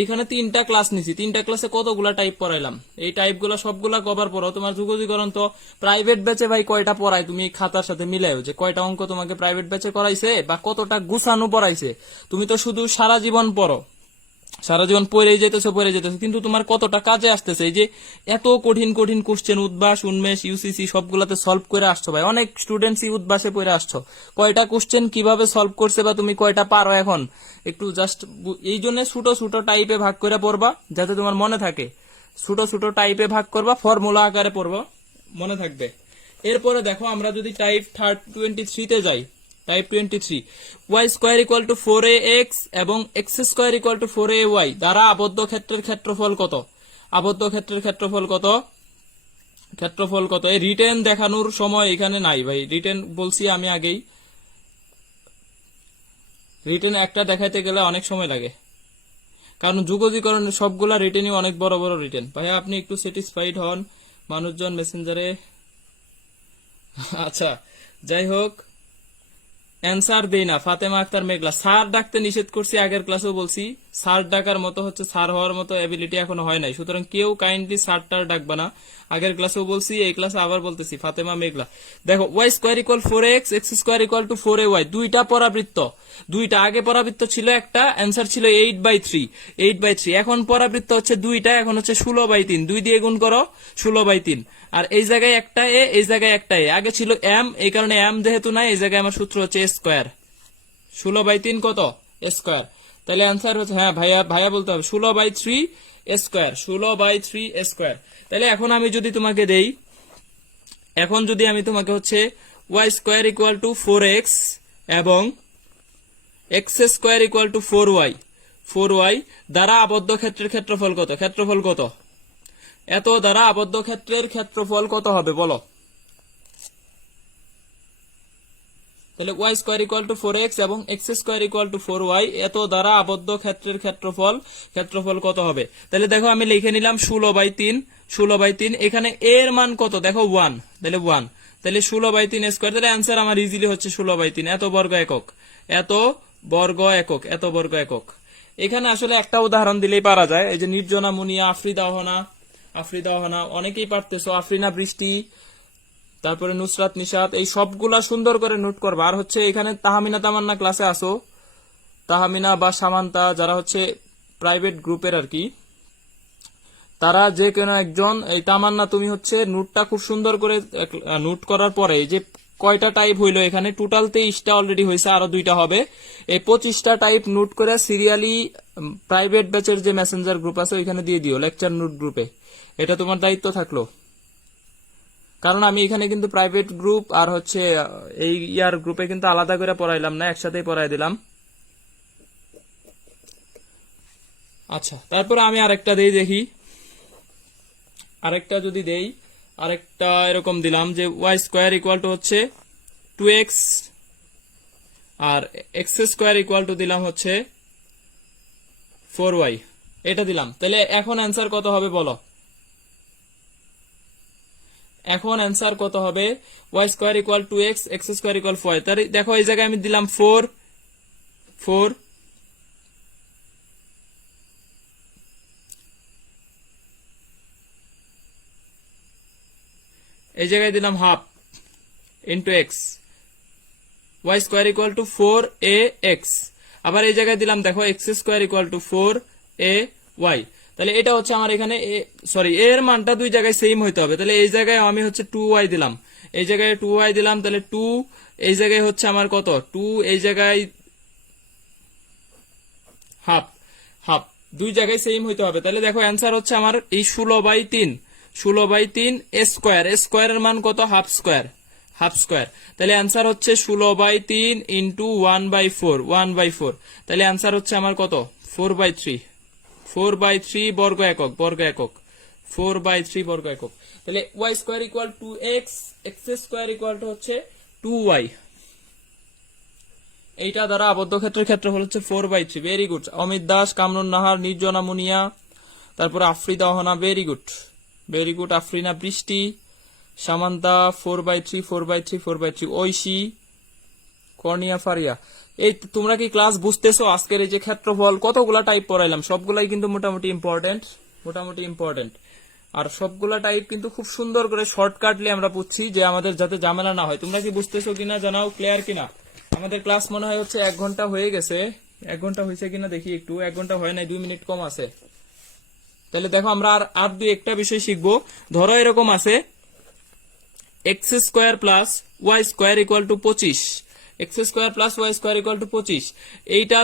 এখানে 3টা ক্লাস নিছি, 3টা ক্লাসে কতগুলা টাইপ পড়াইলাম, এই টাইপ গুলা সবগুলা কভার পড়ো। তোমার যুগজীকরণ তো প্রাইভেট ব্যাচে ভাই কয়টা পড়ায় তুমি খাতার সাথে মিলাইও, যে কয়টা অঙ্ক তোমাকে প্রাইভেট ব্যাচে করাইছে বা কতটা গুছানো পড়াইছে, তুমি তো শুধু সারা জীবন পড়ো, সারা জীবন পড়েই যেতেছে, কিন্তু তোমার কতটা কাজে আসতেছে? এই যে এত কঠিন কঠিন কোশ্চেন, উদ্বাস, উন্মেষ, ইউসিসি সবগুলাতে সলভ করে আসছো ভাই, অনেক স্টুডেন্টসই উদ্বাসে পড়ে আসছো, কয়টা কোশ্চেন কিভাবে সলভ করছে বা তুমি কয়টা পারো এখন একটু জাস্ট, এই জন্য ছোট ছোট টাইপে ভাগ করে পড়বা যাতে তোমার মনে থাকে, ছোট ছোট টাইপে ভাগ করবা, ফর্মুলা আকারে পড়বা, মনে থাকবে। এরপরে দেখো আমরা যদি টাইপ 23 তে যাই, type 23, y square equal to 4ax এবং x square equal to 4ay দ্বারা আবদ্ধ ক্ষেত্রের ক্ষেত্রফল কত? আবদ্ধ ক্ষেত্রের ক্ষেত্রফল কত? ক্ষেত্রফল কত? এই রিটেন দেখানোর সময় এখানে নাই ভাই, রিটেন বলছি আমি আগেই, রিটেন একটা দেখাইতে গেলে অনেক সময় লাগে, কারণ যুগজীকরণ সবগুলা রিটেনই অনেক বড় বড় রিটেন। ভাইয়া আপনি একটু স্যাটিসফাইড হন মানুষজন মেসেঞ্জারে। আচ্ছা যাই হোক, অ্যান্সার দেই না ফাতেমা আক্তার মেঘলা, স্যার ডাকতে নিষেধ করছি, আগের ক্লাসেও বলছি, স্যার ডাকার মতো হচ্ছে স্যার হওয়ার মতো এবিলিটি এখনো হয় নাই, সুতরাং কেউ কাইন্ডলি স্যারটার ডাকবা না, আগের ক্লাসেও বলছি, এই ক্লাসে আবার বলতেছি, ফাতেমা মেঘলা। দেখো y square equal 4x, x square equal to 4ay, দুইটা পরাবৃত্ত, দুইটা, আগে পরাবৃত্ত ছিল একটা, অ্যান্সার ছিল 8/3, 8/3, এখন পরাবৃত্ত হচ্ছে দুইটা, এখন হচ্ছে 16/3, 2 দিয়ে গুণ করো 16/3, আর এই জায়গায় একটা এ, এই জায়গায় একটা এ, আগে ছিল এম, এই কারণে এম যেহেতু নাই, এই জায়গায় আমার সূত্র হচ্ছে স্কোয়ার, 16/3 কত? স্কোয়ার, তাহলে অ্যান্সার হচ্ছে, হ্যাঁ ভাইয়া, ভাইয়া বলতে হবে 16/3 স্কোয়ার, 16/3 স্কোয়ার। তাহলে এখন আমি যদি তোমাকে দেই, এখন যদি আমি তোমাকে হচ্ছে y square equal to 4x এবং x square equal two 4y দ্বারা আবদ্ধ ক্ষেত্রের ক্ষেত্রফল কত? ক্ষেত্রফল কত? এত দ্বারা আবদ্ধ ক্ষেত্রের ক্ষেত্রফল কত হবে বলো? তাহলে y square equal to 4x এবং x square equal two 4y, এত দ্বারা আবদ্ধ ক্ষেত্রের ক্ষেত্রফল কত হবে? তাহলে দেখো আমি লিখে নিলাম 16/3, এখানে এর মান কত দেখো 1, তাহলে 1, তাহলে 16/3 স্কোয়ার, তাহলে অ্যান্সার আমার ইজিলি হচ্ছে 16/3, এত বর্গ একক। এখানে আসলে একটা উদাহরণ দিলেই পারা যায়, এই যে নির্জনা মুনিয়া, আফ্রিদা ওহানা অনেকেই পারতেছো, আফরিনা বৃষ্টি, তারপরে নুসরাত নিশাত, এই সবগুলা সুন্দর করে নোট করবা। আর হচ্ছে এখানে তাহমিনা তামান্না ক্লাসে আসো, তাহমিনা বা সামান্তা, যারা হচ্ছে প্রাইভেট গ্রুপের আর কি, তারা যে কোনো একজন, এই তামান্না তুমি হচ্ছে নোটটা খুব সুন্দর করে নোট করার পরে যে কয়টা টাইপ হইলো, এখানে টোটাল 23টা অলরেডি হয়েছে, আরো 2টা হবে, এই 25টা টাইপ নোট করে সিরিয়ালি প্রাইভেট ব্যাচের যে মেসেঞ্জার গ্রুপ আছে ওইখানে দিয়ে দিও, লেকচার নোট গ্রুপে। এটা তোমার দায়িত্ব থাকলো, কারণ আমি এখানে কিন্তু প্রাইভেট গ্রুপ আর হচ্ছে এই ইয়ার গ্রুপে কিন্তু আলাদা করে পড়াইলাম না, একসাথেই পড়াই দিলাম। আচ্ছা, তারপরে আমি আরেকটা দেখি, আরেকটা এরকম দিলাম যে ওয়াই স্কোয়ার ইকুয়াল টু হচ্ছে 2x আর এক্স স্কোয়ার ইকুয়াল টু দিলাম হচ্ছে 4y, এটা দিলাম। তাহলে এখন অ্যান্সার কত হবে বলো? এখন অ্যান্সার কত হবে? Y square equal 2x, x square equal 4, তাহলে দেখো এই জায়গায় আমি দিলাম 4, এই জায়গায় দিলাম half into x, y square equal to 4ax, আবার এই জায়গায় দিলাম দেখো x square equal to 4ay। তাহলে এটা হচ্ছে আমার এখানে এর মানটা দুই জায়গায় সেম হইতে হবে, তাহলে এই জায়গায় আমি হচ্ছে 2y দিলাম, এই জায়গায় 2y দিলাম, তাহলে 2 এই জায়গায় হচ্ছে আমার কত 2, এই জায়গায় হাফ, দুই জায়গায় সেম হইতে হবে। তাহলে দেখো অ্যান্সার হচ্ছে আমার এই 16/3 স্কোয়ারের মান কত? হাফ স্কোয়ার, তাহলে অ্যান্সার হচ্ছে 16/3 ইন্টু 1/4, তাহলে অ্যান্সার হচ্ছে আমার কত? 4/3 বর্গ একক, 4/3 বর্গ একক। তাহলে y square equal to x square equal to হচ্ছে 2y, এইটা দ্বারা আবদ্ধ ক্ষেত্রের ক্ষেত্রফল হচ্ছে 4/3। Very good. অমিত দাস, কামরুন নাহার, নির্জনা মুনিয়া, তারপরে Afrida Ohana, very good. Afrina Brishti, Samanta, 4/3, Oishi, cornea Faria. এই তোমরা কি ক্লাস বুঝতেছো? আজকের এই যে ক্ষেত্রফল কতগুলা টাইপ পড়াইলাম, সবগুলাই কিন্তু মোটামুটি ইম্পর্টেন্ট, আর সবগুলা টাইপ কিন্তু খুব সুন্দর করে শর্টকাটলি আমরা বুঝছি, যে আমাদের যাতে ঝামেলা না হয়। তোমরা কি বুঝতেছো কিনা জানাও, ক্লিয়ার কিনা? আমাদের ক্লাস মনে হয় হচ্ছে 1 ঘন্টা হয়ে গেছে, 1 ঘন্টা হয়েছে কিনা দেখি একটু, 1 ঘন্টা হয় নাই, 2 মিনিট কম আছে। তাহলে দেখো আমরা আর দুই একটা বিষয় শিখবো। ধরো এরকম আছে x square plus y square equal to 25, এটা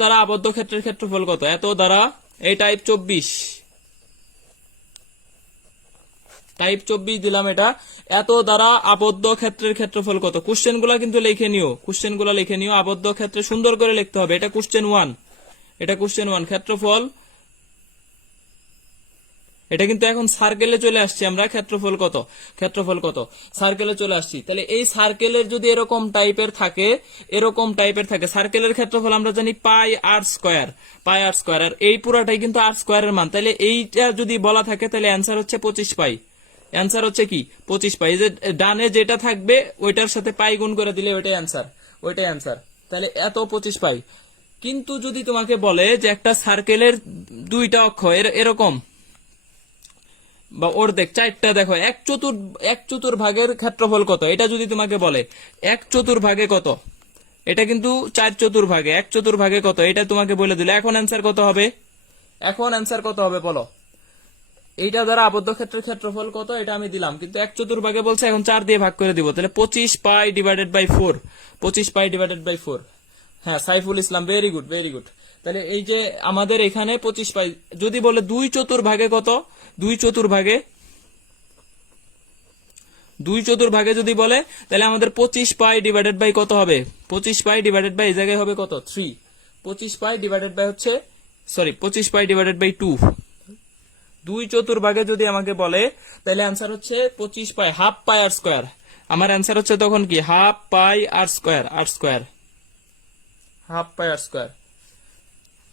দ্বারা আবদ্ধ ক্ষেত্রের ক্ষেত্রফল কত? এত দ্বারা এই টাইপ 24 দিলাম, এটা এত দ্বারা আবদ্ধ ক্ষেত্রের ক্ষেত্রফল কত? কোশ্চেন গুলা কিন্তু লিখে নিও, আবদ্ধ ক্ষেত্রে সুন্দর করে লিখতে হবে। এটা কোশ্চেন 1, ক্ষেত্রফল, এটা কিন্তু এখন সার্কেলে চলে আসছি আমরা। ক্ষেত্রফল কত? সার্কেলে চলে আসছি। তাহলে এই সার্কেলের যদি এরকম টাইপের থাকে, সার্কেলের ক্ষেত্রফল আমরা জানি পাই আর স্কোয়ার, আর এই পুরাটাই কিন্তু আর স্কোয়ারের মান। তাহলে এইটা যদি বলা থাকে তাহলে অ্যান্সার হচ্ছে 25 পাই। অ্যান্সার হচ্ছে কি 25 পাই। যে ডানে যেটা থাকবে ওইটার সাথে পাই গুণ করে দিলে ওইটাই অ্যান্সার। তাহলে এত 25 পাই। কিন্তু যদি তোমাকে বলে যে একটা সার্কেলের 2টা অক্ষ এরকম, বা অর্ধেক 4টা, দেখো 1/4 ক্ষেত্রফল কত, এটা যদি তোমাকে বলে 1/4 কত, এটা কিন্তু 4/4, 1/4 কত, এটা তোমাকে বলে দিলে এখন অ্যান্সার কত হবে বলো? এইটা দ্বারা আবদ্ধ ক্ষেত্রের ক্ষেত্রফল কত, এটা আমি দিলাম, কিন্তু 1/4 বলছে, এখন 4 দিয়ে ভাগ করে দিব। তাহলে 25 পাই ডিভাইডেড বাই 4, হ্যাঁ সাইফুল ইসলাম, ভেরি গুড। তাহলে এই যে আমাদের এখানে 25 পাই। যদি বলে 2/4 কত, 2/4 যদি বলে, তাহলে আমাদের 25 পাই ডিভাইডেড বাই কত হবে? 25 পাই ডিভাইডেড বাই এই জায়গায় হবে কত? 3। 25 পাই ডিভাইডেড বাই 2, 2/4 যদি আমাকে বলে, তাহলে অ্যান্সার হচ্ছে 25 পাই, হাফ পাই আর স্কোয়ার। আমার অ্যান্সার হচ্ছে তখন কি হাফ পাই আর স্কোয়ার, হাফ পাই আর স্কোয়ার।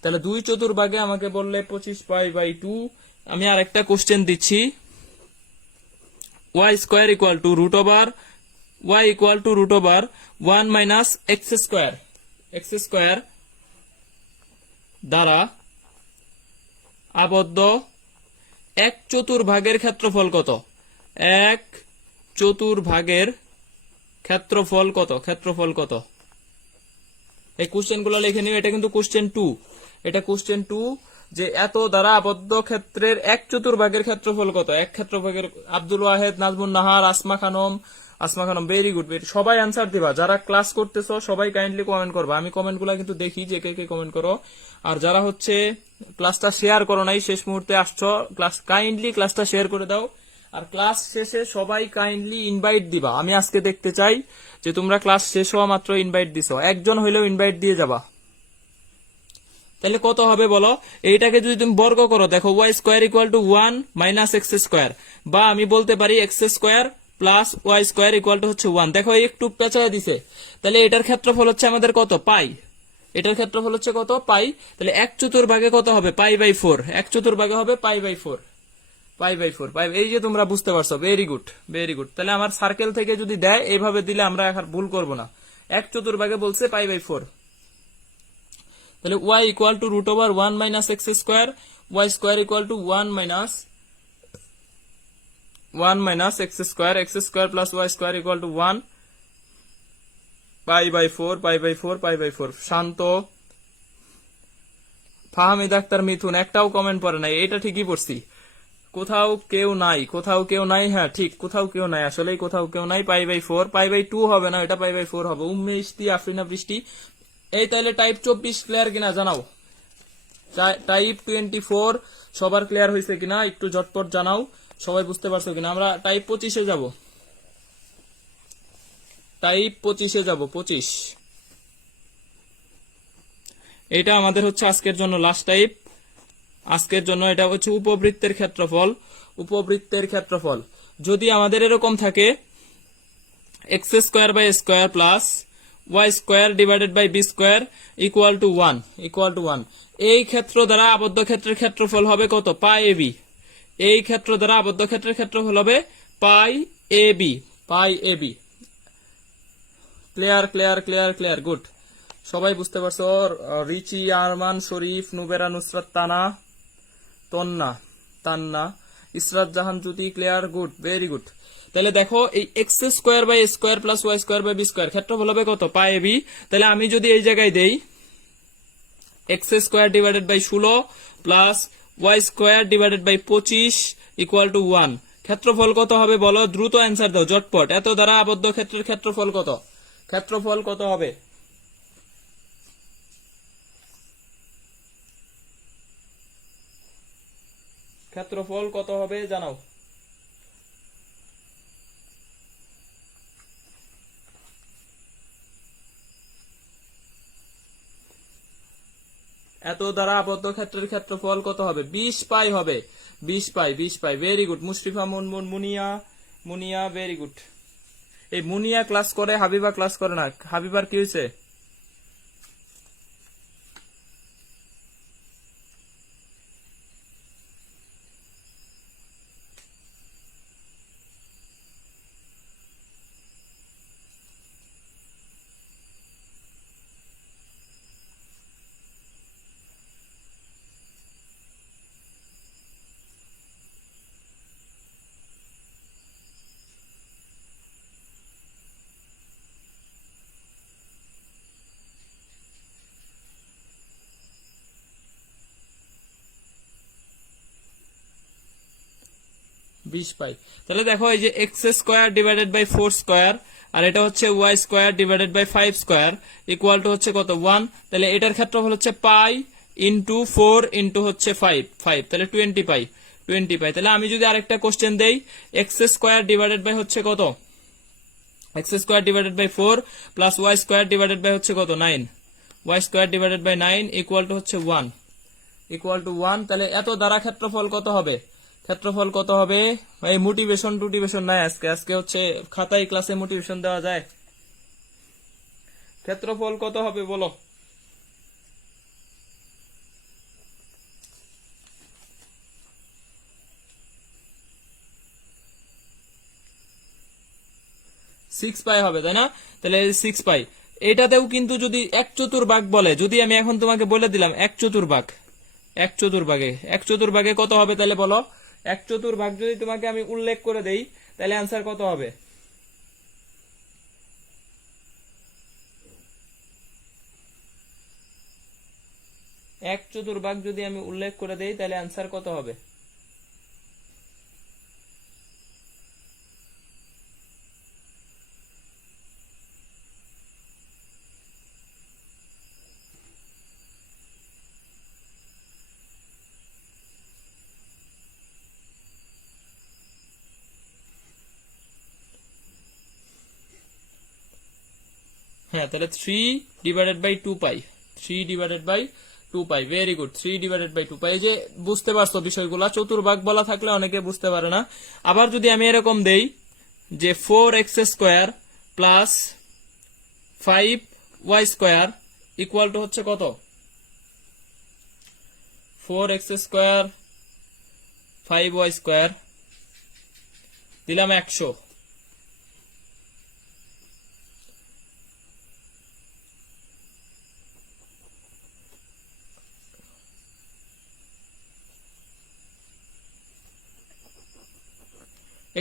তাহলে 2/4 আমাকে বললে 25π/2। আমি আরেকটা কোশ্চেন দিচ্ছি, y square equal to root over 1 minus x square দ্বারা আবদ্ধ 1/4 ক্ষেত্রফল কত? 1/4 ক্ষেত্রফল কত? এই কোশ্চেন গুলো লিখে নিও। এটা কিন্তু কোশ্চেন 2, যে এত দ্বারা আবদ্ধ ক্ষেত্রের 1/4 ক্ষেত্রফল কত? এক ক্ষেত্রফলের আব্দুল ওয়াহেদ, নাজমুন নাহার, আসমা খানম, ভেরি গুড। সবাই অ্যান্সার দিবা, যারা ক্লাস করতেছো সবাই কাইন্ডলি কমেন্ট করবা। আমি কমেন্ট গুলা কিন্তু দেখি যে কে কমেন্ট করো। আর যারা হচ্ছে ক্লাসটা শেয়ার করো নাই, শেষ মুহূর্তে আসছো, কাইন্ডলি ক্লাসটা শেয়ার করে দাও। আর ক্লাস শেষে সবাই কাইন্ডলি ইনভাইট দিবা। আমি আজকে দেখতে চাই যে তোমরা ক্লাস শেষ হওয়া মাত্র ইনভাইট দিছো, একজন হইলেও ইনভাইট দিয়ে যাবা। তাহলে কত হবে বলো? এইটাকে যদি তুমি বর্গ করো, দেখো y square equal to 1 minus x square, বা আমি বলতে পারি x square plus y square equal to হচ্ছে 1। দেখো একটু পেঁচায় দিছে। তাহলে এটার ক্ষেত্রফল হচ্ছে আমাদের কত? পাই। এটার ক্ষেত্রফল হচ্ছে কত? পাই। তাহলে 1/4 কত হবে? π/4। 1/4 হবে π/4। এই যে তোমরা বুঝতে পারছো, ভেরি গুড। তাহলে আমার সার্কেল থেকে যদি দেয় এইভাবে দিলে আমরা এখন ভুল করবো না। 1/4 বলছে π/4। তাহলে y equal to root over 1 minus x square, y square equal to 1 minus x square plus y square equal to 1 π/4। Shanto, Fahamid Akter, Mithun একটাও কমেন্ট পড়ে নাই। এটা ঠিকই পড়ছি, কোথাও কেউ নাই। হ্যাঁ ঠিক, কোথাও কেউ নাই, আসলেই কোথাও কেউ নাই। π/4, π/2 হবে না, এটা π/4 হবে। উম্মেশতি, আফরিনা বৃষ্টি। এই তাহলে টাইপ 24 ক্লিয়ার কিনা জানাও। টাইপ 24 সবার ক্লিয়ার হয়েছে কিনা একটু ঝটপট জানাও, সবাই বুঝতে পারছো কিনা। আমরা টাইপ 25-এ যাব। টাইপ 25-এ যাব। 25, এটা আমাদের হচ্ছে আজকের জন্য লাস্ট টাইপ। আজকের জন্য এটা হচ্ছে উপবৃত্তের ক্ষেত্রফল। যদি আমাদের এরকম থাকে x square by square plus y square divided by b square equal to 1, এই ক্ষেত্র দ্বারা আবদ্ধ ক্ষেত্রের ক্ষেত্রফল হবে কত? π/ab। এই ক্ষেত্র দ্বারা আবদ্ধ ক্ষেত্রের ক্ষেত্রফল হবে π/ab। Clear, good. সবাই বুঝতে পারছো? Richi, Arman, Sharif, Nubera, Nusrat, Tanna, Israt Jahan, Jyoti, clear, good, very good. তাহলে দেখো এই x square by square plus y square by b square ক্ষেত্রফল হবে কত? π/ab। তাহলে আমি যদি এই জায়গায় দেই x square divided by 16 plus y square divided by 25 equal to 1, ক্ষেত্রফল কত হবে বলো? দ্রুত অ্যান্সার দাও, জটপট। এত দ্বারা আবদ্ধ ক্ষেত্রের ক্ষেত্রফল কত হবে? ক্ষেত্রফল কত হবে জানাও। এত দ্বারা আবদ্ধ ক্ষেত্রের ক্ষেত্রফল কত হবে? 20 পাই হবে। 20 pi. Very good. Mushrifa, Munia, very good. এই মুনিয়া ক্লাস করে, হাবিবা ক্লাস করে না। হাবিবার কি হয়েছে? পাই। তাহলে দেখো এই যে x square divided by 4 square আর এটা হচ্ছে y square divided by 5 square equal to হচ্ছে কত? 1। তাহলে এটার ক্ষেত্রফল হচ্ছে পাই ইন্টু 4 ইন্টু হচ্ছে 5, তাহলে 20 পাই। তাহলে আমি যদি আরেকটা কোশ্চেন দেই, এক্স স্কোয়ার ডিভাইডেড বাই হচ্ছে কত? X square divided by 4 plus y square divided by হচ্ছে কত? 9, y square divided by 9 equal to হচ্ছে 1। তাহলে এত দ্বারা ক্ষেত্রফল কত হবে? ক্ষেত্রফল কত হবে? এই মোটিভেশন নাই আজকে, আজকে হচ্ছে খাতায় ক্লাসে মোটিভেশন দেওয়া যায়। ক্ষেত্রফল কত হবে বলো? সিক্স পাই হবে, তাই না? তাহলে 6 পাই। এটাতেও কিন্তু যদি 1/4 বলে, যদি আমি এখন তোমাকে বলে দিলাম 1/4, 1/4 কত হবে তাহলে বলো? 1/4 যদি তোমাকে আমি উল্লেখ করে দেই তাহলে আনসার কত হবে? 1/4 যদি আমি উল্লেখ করে দেই তাহলে আনসার কত হবে? হ্যাঁ, তাহলে 3/2 পাই, 3/2 পাই। ভেরি গুড, 3/2 পাই। এই যে বুঝতে পারছো বিষয়গুলা, চতুর্ভাগ বলা থাকলে অনেকে বুঝতে পারে না। আবার যদি আমি এরকম দেই যে 4x² plus 5y² equal to হচ্ছে কত? 4x² 5y² দিলাম 100।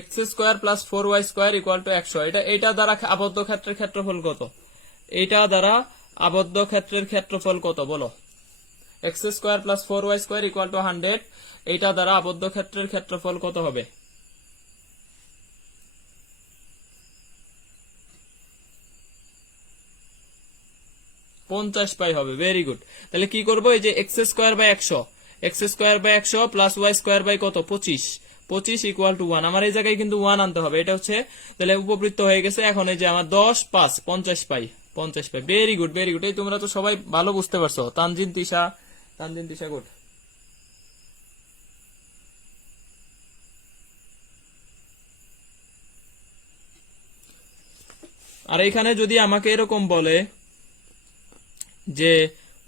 x² plus 4y² equal to 100। এটা দ্বারা আবদ্ধ ক্ষেত্রের ক্ষেত্রফল কত? এটা দ্বারা আবদ্ধ ক্ষেত্রের ক্ষেত্রফল কত বলো? x² plus 4y² equal to 100। এটা দ্বারা আবদ্ধ ক্ষেত্রের ক্ষেত্রফল কত হবে? 50 পাই হবে। Very good. তাহলে কি করবো? এই যে x² 100 প্লাস y² কত? 25। 25 ইকুয়াল টু 1। আমার এই জায়গায় কিন্তু 1 আনতে হবে। এটা হচ্ছে তাহলে উপবৃত্ত হয়ে গেছে। এখন এই যে আমার 10 5 50 pi, 50 pi. Very good, very good. এই তোমরা তো সবাই ভালো বুঝতে পারছো। তানজিন তিশা গুড। আর এখানে যদি আমাকে এরকম বলে যে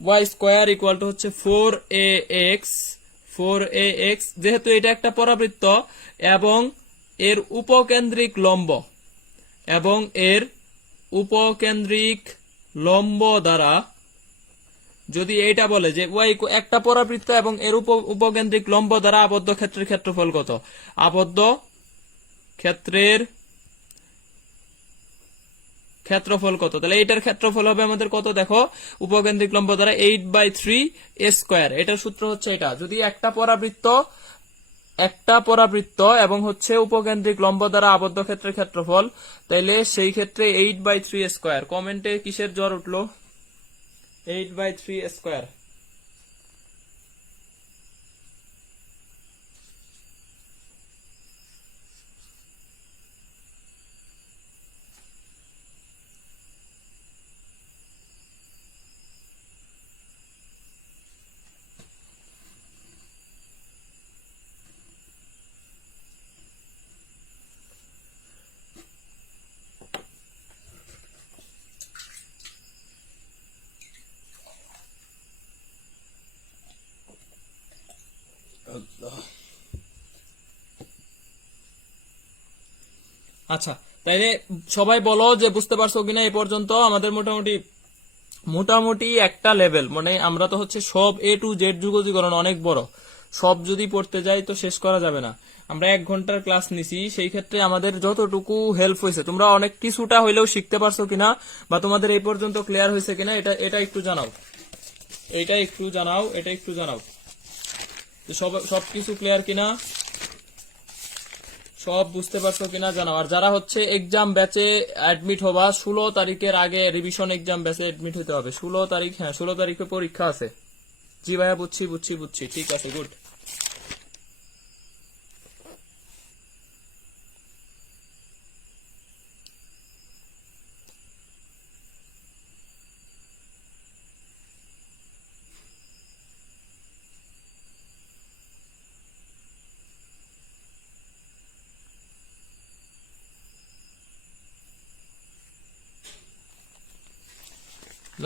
y² ইকুয়াল টু হচ্ছে 4ax, যেহেতু এটা একটা পরাবৃত্ত এবং এর উপকেন্দ্রিক লম্ব দ্বারা যদি এইটা বলে যে y একটা পরাবৃত্ত এবং এর উপকেন্দ্রিক লম্ব দ্বারা আবদ্ধ ক্ষেত্রের ক্ষেত্রফল কত? আবদ্ধ ক্ষেত্রের ক্ষেত্রফল কত? তাহলে এটার ক্ষেত্রফল হবে আমাদের কত? দেখো, উপকেন্দ্রিক লম্ব দ্বারা 8/3a²। এটার সূত্র হচ্ছে এটা। যদি একটা পরাবৃত্ত এবং হচ্ছে উপকেন্দ্রিক লম্ব দ্বারা আবদ্ধ ক্ষেত্রের ক্ষেত্রফল, তাহলে সেই ক্ষেত্রে 8/3a²। কমেন্টে কিসের জ্বর উঠলো? 8/3a²। আচ্ছা, তাইলে সবাই বলো যে বুঝতে পারছো কিনা এই পর্যন্ত? আমাদের মোটামুটি একটা লেভেল, মানে আমরা তো হচ্ছে সব A to Z যুগজীকরণ অনেক বড়, সব যদি পড়তে যাই তো শেষ করা যাবে না। আমরা 1 ঘন্টার ক্লাস নিছি, সেই ক্ষেত্রে আমাদের যতটুকু হেল্প হয়েছে, তোমরা অনেক কিছুটা হইলেও শিখতে পারছো কিনা বা তোমাদের এই পর্যন্ত ক্লিয়ার হয়েছে কিনা এটা একটু জানাও। এটা একটু জানাও সবকিছু ক্লিয়ার কিনা, সব বুঝতে পারছো কিনা জানাও। আর যারা হচ্ছে এক্সাম ব্যাচে অ্যাডমিট হবা, 16 তারিখের আগে রিভিশন এক্সাম ব্যাচে অ্যাডমিট হতে হবে। 16 তারিখ, হ্যাঁ 16 তারিখে পরীক্ষা আছে। জি ভাইয়া, বুঝছি। ঠিক আছে, গুড।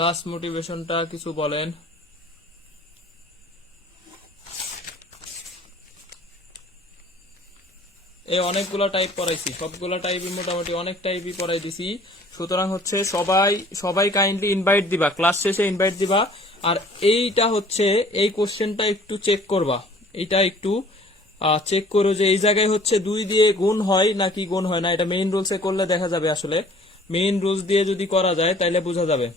লাস্ট মোটিভেশনটা কিছু বলেন। এই অনেকগুলা টাইপ পড়াইছি, সবগুলা টাইপই মোটামুটি অনেক টাইপই পড়াই দিছি। সুতরাং হচ্ছে সবাই সবাই কাইন্ডলি ইনভাইট দিবা, ক্লাস শেষে ইনভাইট দিবা। আর এইটা হচ্ছে এই কোশ্চেনটা একটু চেক করবা, এইটা একটু চেক করো যে এই জায়গায় হচ্ছে 2 দিয়ে গুণ হয় নাকি গুণ হয় না। এটা মেইন রুলসে করলে দেখা যাবে। আসলে মেইন রুলস দিয়ে যদি করা যায় তাইলে বোঝা যাবে।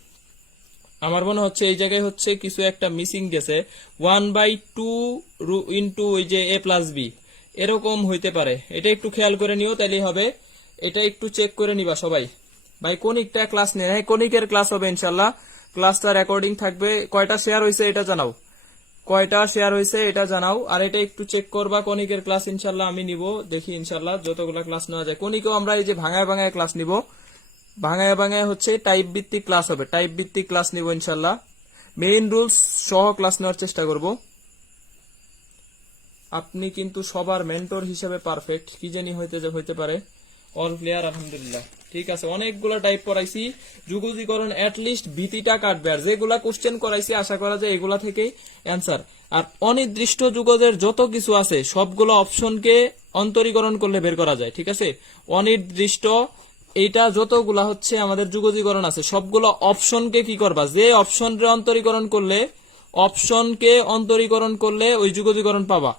আমার মনে হচ্ছে এই জায়গায় হচ্ছে কিছু একটা মিসিং গেছে। 1/2 ইন্টু ওই যে a প্লাস বি, এরকম হইতে পারে। এটা একটু খেয়াল করে নিও, তাইলেই হবে। এটা একটু চেক করে নিবা সবাই। ভাই কোনিকটা ক্লাস নেই, হ্যাঁ কোনিকের ক্লাস হবে ইনশাল্লাহ। ক্লাসটা রেকর্ডিং থাকবে। কয়টা শেয়ার হয়েছে এটা জানাও, কয়টা শেয়ার হয়েছে এটা জানাও। আর এটা একটু চেক করবা। কোনিকের ক্লাস ইনশাল্লাহ আমি নিব, দেখি ইনশাল্লাহ যতগুলা ক্লাস নেওয়া যায়। কোনিকেও আমরা এই যে ভাঙায় ভাঙায় ক্লাস নিব, ভাঙায় ভাঙায় হচ্ছে টাইপ ভিত্তিক ক্লাস হবে, টাইপ ভিত্তিক ক্লাস নিব ইনশাল্লাহ। মেইন রুলস সহ ক্লাস নেওয়ার চেষ্টা করব। আপনি কিন্তু সবার মেন্টর হিসেবে পারফেক্ট, কি জানি হইতে পারে। অল প্লেয়ার আলহামদুলিল্লাহ, ঠিক আছে। অনেকগুলো টাইপ পড়াইছি। যুগজীকরণ লিস্ট ভীতিটা কাটবে। আর যেগুলা কোশ্চেন করাইছি আশা করা যায় এগুলা থেকেই অ্যান্সার। আর অনির্দিষ্ট যুগজের যত কিছু আছে সবগুলো অপশনকে অন্তরীকরণ করলে বের করা যায়, ঠিক আছে। অনির্দিষ্ট এইটা যতগুলা হচ্ছে আমাদের যুগজীকরণ আছে সবগুলো অপশনকে কি করবা, যে অপশনকে অন্তরীকরণ করলে ওই যুগজীকরণ পাবা।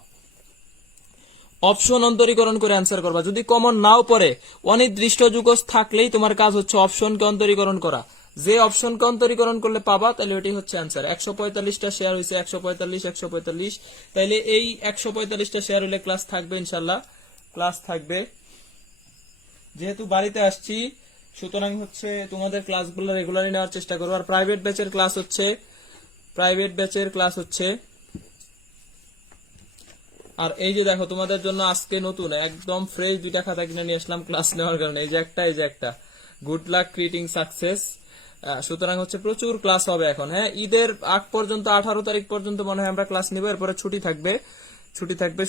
অপশন অন্তরীকরণ করে অ্যান্সার করবা। যদি কমন নাও পড়ে, অনির্দিষ্ট যুগজ থাকলেই তোমার কাজ হচ্ছে অপশনকে অন্তরীকরণ করা। যে অপশনকে অন্তরীকরণ করলে পাবা, তাহলে ওইটাই হচ্ছে অ্যান্সার। 145টা শেয়ার হয়েছে, 145 তাইলে এই 145টা শেয়ার হইলে ক্লাস থাকবে ইনশাল্লাহ, ক্লাস থাকবে। যেহেতু বাড়িতে আসছি সুতরাং হচ্ছে তোমাদের ক্লাসগুলো রেগুলারলি নেওয়ার চেষ্টা করবো। আর প্রাইভেট ব্যাচের ক্লাস হচ্ছে আর এই যে দেখো তোমাদের জন্য আজকে নতুন একদম ফ্রেশ 2টা খাতা কিনে নিয়ে আসলাম ক্লাস নেওয়ার কারণে। এই যে একটা গুড লাক ক্রিয়েটিং সাকসেস। সুতরাং হচ্ছে প্রচুর ক্লাস হবে এখন। হ্যাঁ, ঈদের আগ পর্যন্ত 18 তারিখ পর্যন্ত মনে হয় আমরা ক্লাস নিব, এরপরে ছুটি থাকবে।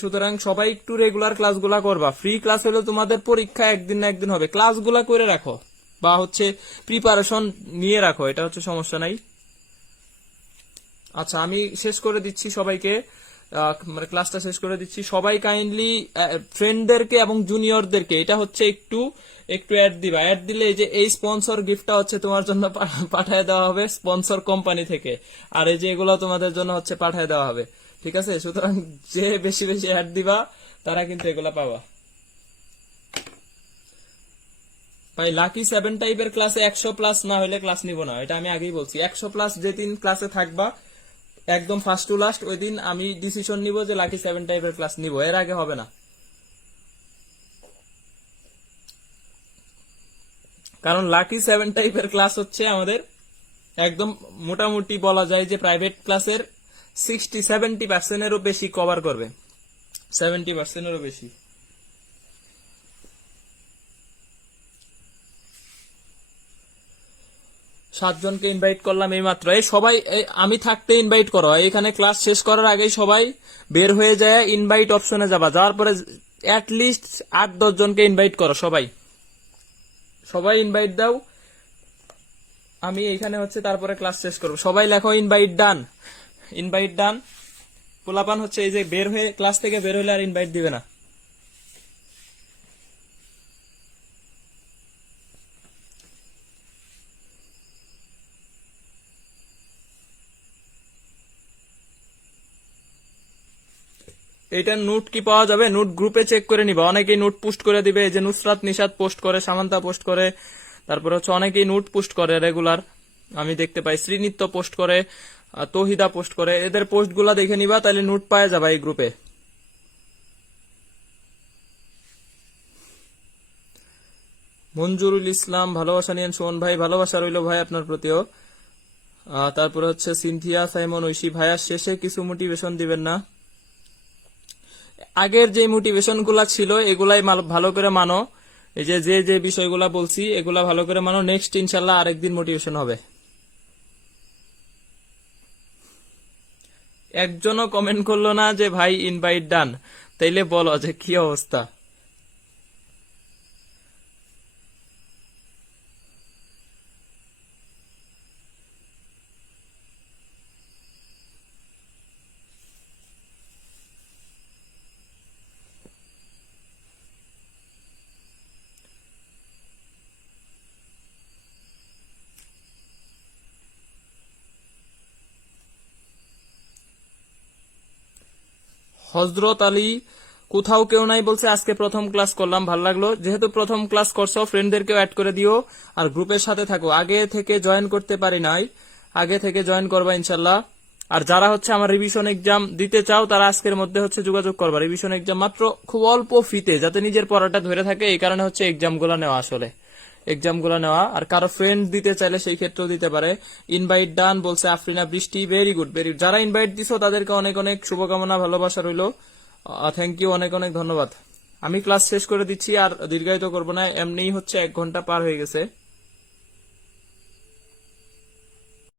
সুতরাং সবাই একটু রেগুলার ক্লাসগুলা করবা। ফ্রি ক্লাস হলে তোমাদের পরীক্ষা একদিন না একদিন হবে, ক্লাসগুলা করে রাখো বা হচ্ছে প্রিপারেশন নিয়ে রাখো, এটা হচ্ছে সমস্যা নাই। আচ্ছা, আমি শেষ করে দিচ্ছি সবাইকে, মানে ক্লাসটা শেষ করে দিচ্ছি। সবাই কাইন্ডলি ফ্রেন্ডদেরকে এবং জুনিয়রদেরকে এটা হচ্ছে একটু অ্যাড দিবা। অ্যাড দিলে এই যে এই স্পন্সর গিফটটা হচ্ছে তোমার জন্য পাঠায় দেওয়া হবে স্পন্সর কোম্পানি থেকে। আর এই যে এগুলো তোমাদের জন্য হচ্ছে পাঠায় দেওয়া হবে, ঠিক আছে। সুতরাং যে বেশি বেশি অ্যাড দিবা তারা কিন্তু এগুলা পাবা। ভাই লাকি 7 টাইপের ক্লাসে 100+ না হলে ক্লাস নিব না, এটা আমি আগেই বলছি। 100+ যেদিন ক্লাসে থাকবা একদম ফার্স্ট টু লাস্ট, ওই দিন আমি ডিসিশন নিব যে লাকি 7 টাইপের ক্লাস নিব, এর আগে হবে না। কারণ লাকি 7 টাইপের ক্লাস হচ্ছে আমাদের একদম মোটামুটি বলা যায় যে প্রাইভেট ক্লাসের 60-70%-এরও বেশি কভার করবে, 70%-এরও বেশি। সাতজনকে ইনভাইট করলাম এই মাত্র। এই সবাই আমি থাকতে ইনভাইট করো। এখানে ক্লাস শেষ করার আগেই সবাই বের হয়ে যায়, ইনভাইট অপশনে যাওয়ার পরে লিস্ট 8-10 জনকে ইনভাইট করো। সবাই ইনভাইট দাও। আমি এখানে হচ্ছে তারপরে ক্লাস শেষ করবো। সবাই লেখো ইনভাইট ডান। পোলাপান হচ্ছে এই যে বের হয়ে ক্লাস থেকে বের হলে আর ইনভাইট দিবে না। এইটার নোট কি পাওয়া যাবে? নোট গ্রুপে চেক করে নিবা। অনেকেই নোট পোস্ট করে দিবে, এই যে নুসরাত নিশাত পোস্ট করে, সামান্তা পোস্ট করে, তারপরে হচ্ছে অনেকেই নোট পোস্ট করে রেগুলার, আমি দেখতে পাই। শ্রীনিত্য পোস্ট করে, তহিদা পোস্ট করে। এদের পোস্ট গুলা দেখে নিবা, তাহলে নোট পাওয়া যাবে এই গ্রুপে। মঞ্জুরুল ইসলাম, ভালোবাসা নিয়েন সুমন ভাই, ভালোবাসা রইল ভাই আপনার প্রতিও। তারপরে হচ্ছে সিনথিয়া সাইমন ঐশী, ভাইয়া শেষে কিছু মোটিভেশন দিবেন না? আগের যে মোটিভেশন গুলা ছিল এগুলাই ভালো করে মানো। এই যে যে বিষয়গুলা বলছি এগুলা ভালো করে মানো। নেক্সট ইনশাল্লাহ আরেকদিন মোটিভেশন হবে। একজনও কমেন্ট করলো না যে ভাই ইনভাইট ডান, তাইলে বলো যে কি অবস্থা। হজরত আলী কোথাও কেউ নাই বলছে আজকে প্রথম ক্লাস করলাম, ভালো লাগলো। যেহেতু প্রথম ক্লাস করছো ফ্রেন্ডদেরকেও অ্যাড করে দিও আর গ্রুপের সাথে থাকো। আগে থেকে জয়েন করতে পারি নাই, আগে থেকে জয়েন করবা ইনশাল্লাহ। আর যারা হচ্ছে আমার রিভিশন এক্সাম দিতে চাও তারা আজকের মধ্যে হচ্ছে যোগাযোগ করবা। রিভিশন এক্সাম মাত্র খুব অল্প ফিতে, যাতে নিজের পড়াটা ধরে থাকে, এই কারণে হচ্ছে এক্সাম গুলা নেওয়া, আসলে এক্সাম গুলা নেওয়া। আর কারো ফ্রেন্ড দিতে চাইলে সেই ক্ষেত্রেও দিতে পারে। ইনভাইট ডান বলছে আফরিনা বৃষ্টি, ভেরি গুড ভেরি। যারা ইনভাইট দিছো তাদেরকে অনেক অনেক শুভকামনা, ভালোবাসা রইলো। থ্যাংক ইউ, অনেক অনেক ধন্যবাদ। আমি ক্লাস শেষ করে দিচ্ছি, আর দীর্ঘায়িত করবো না, এমনিই হচ্ছে 1 ঘন্টা পার হয়ে গেছে।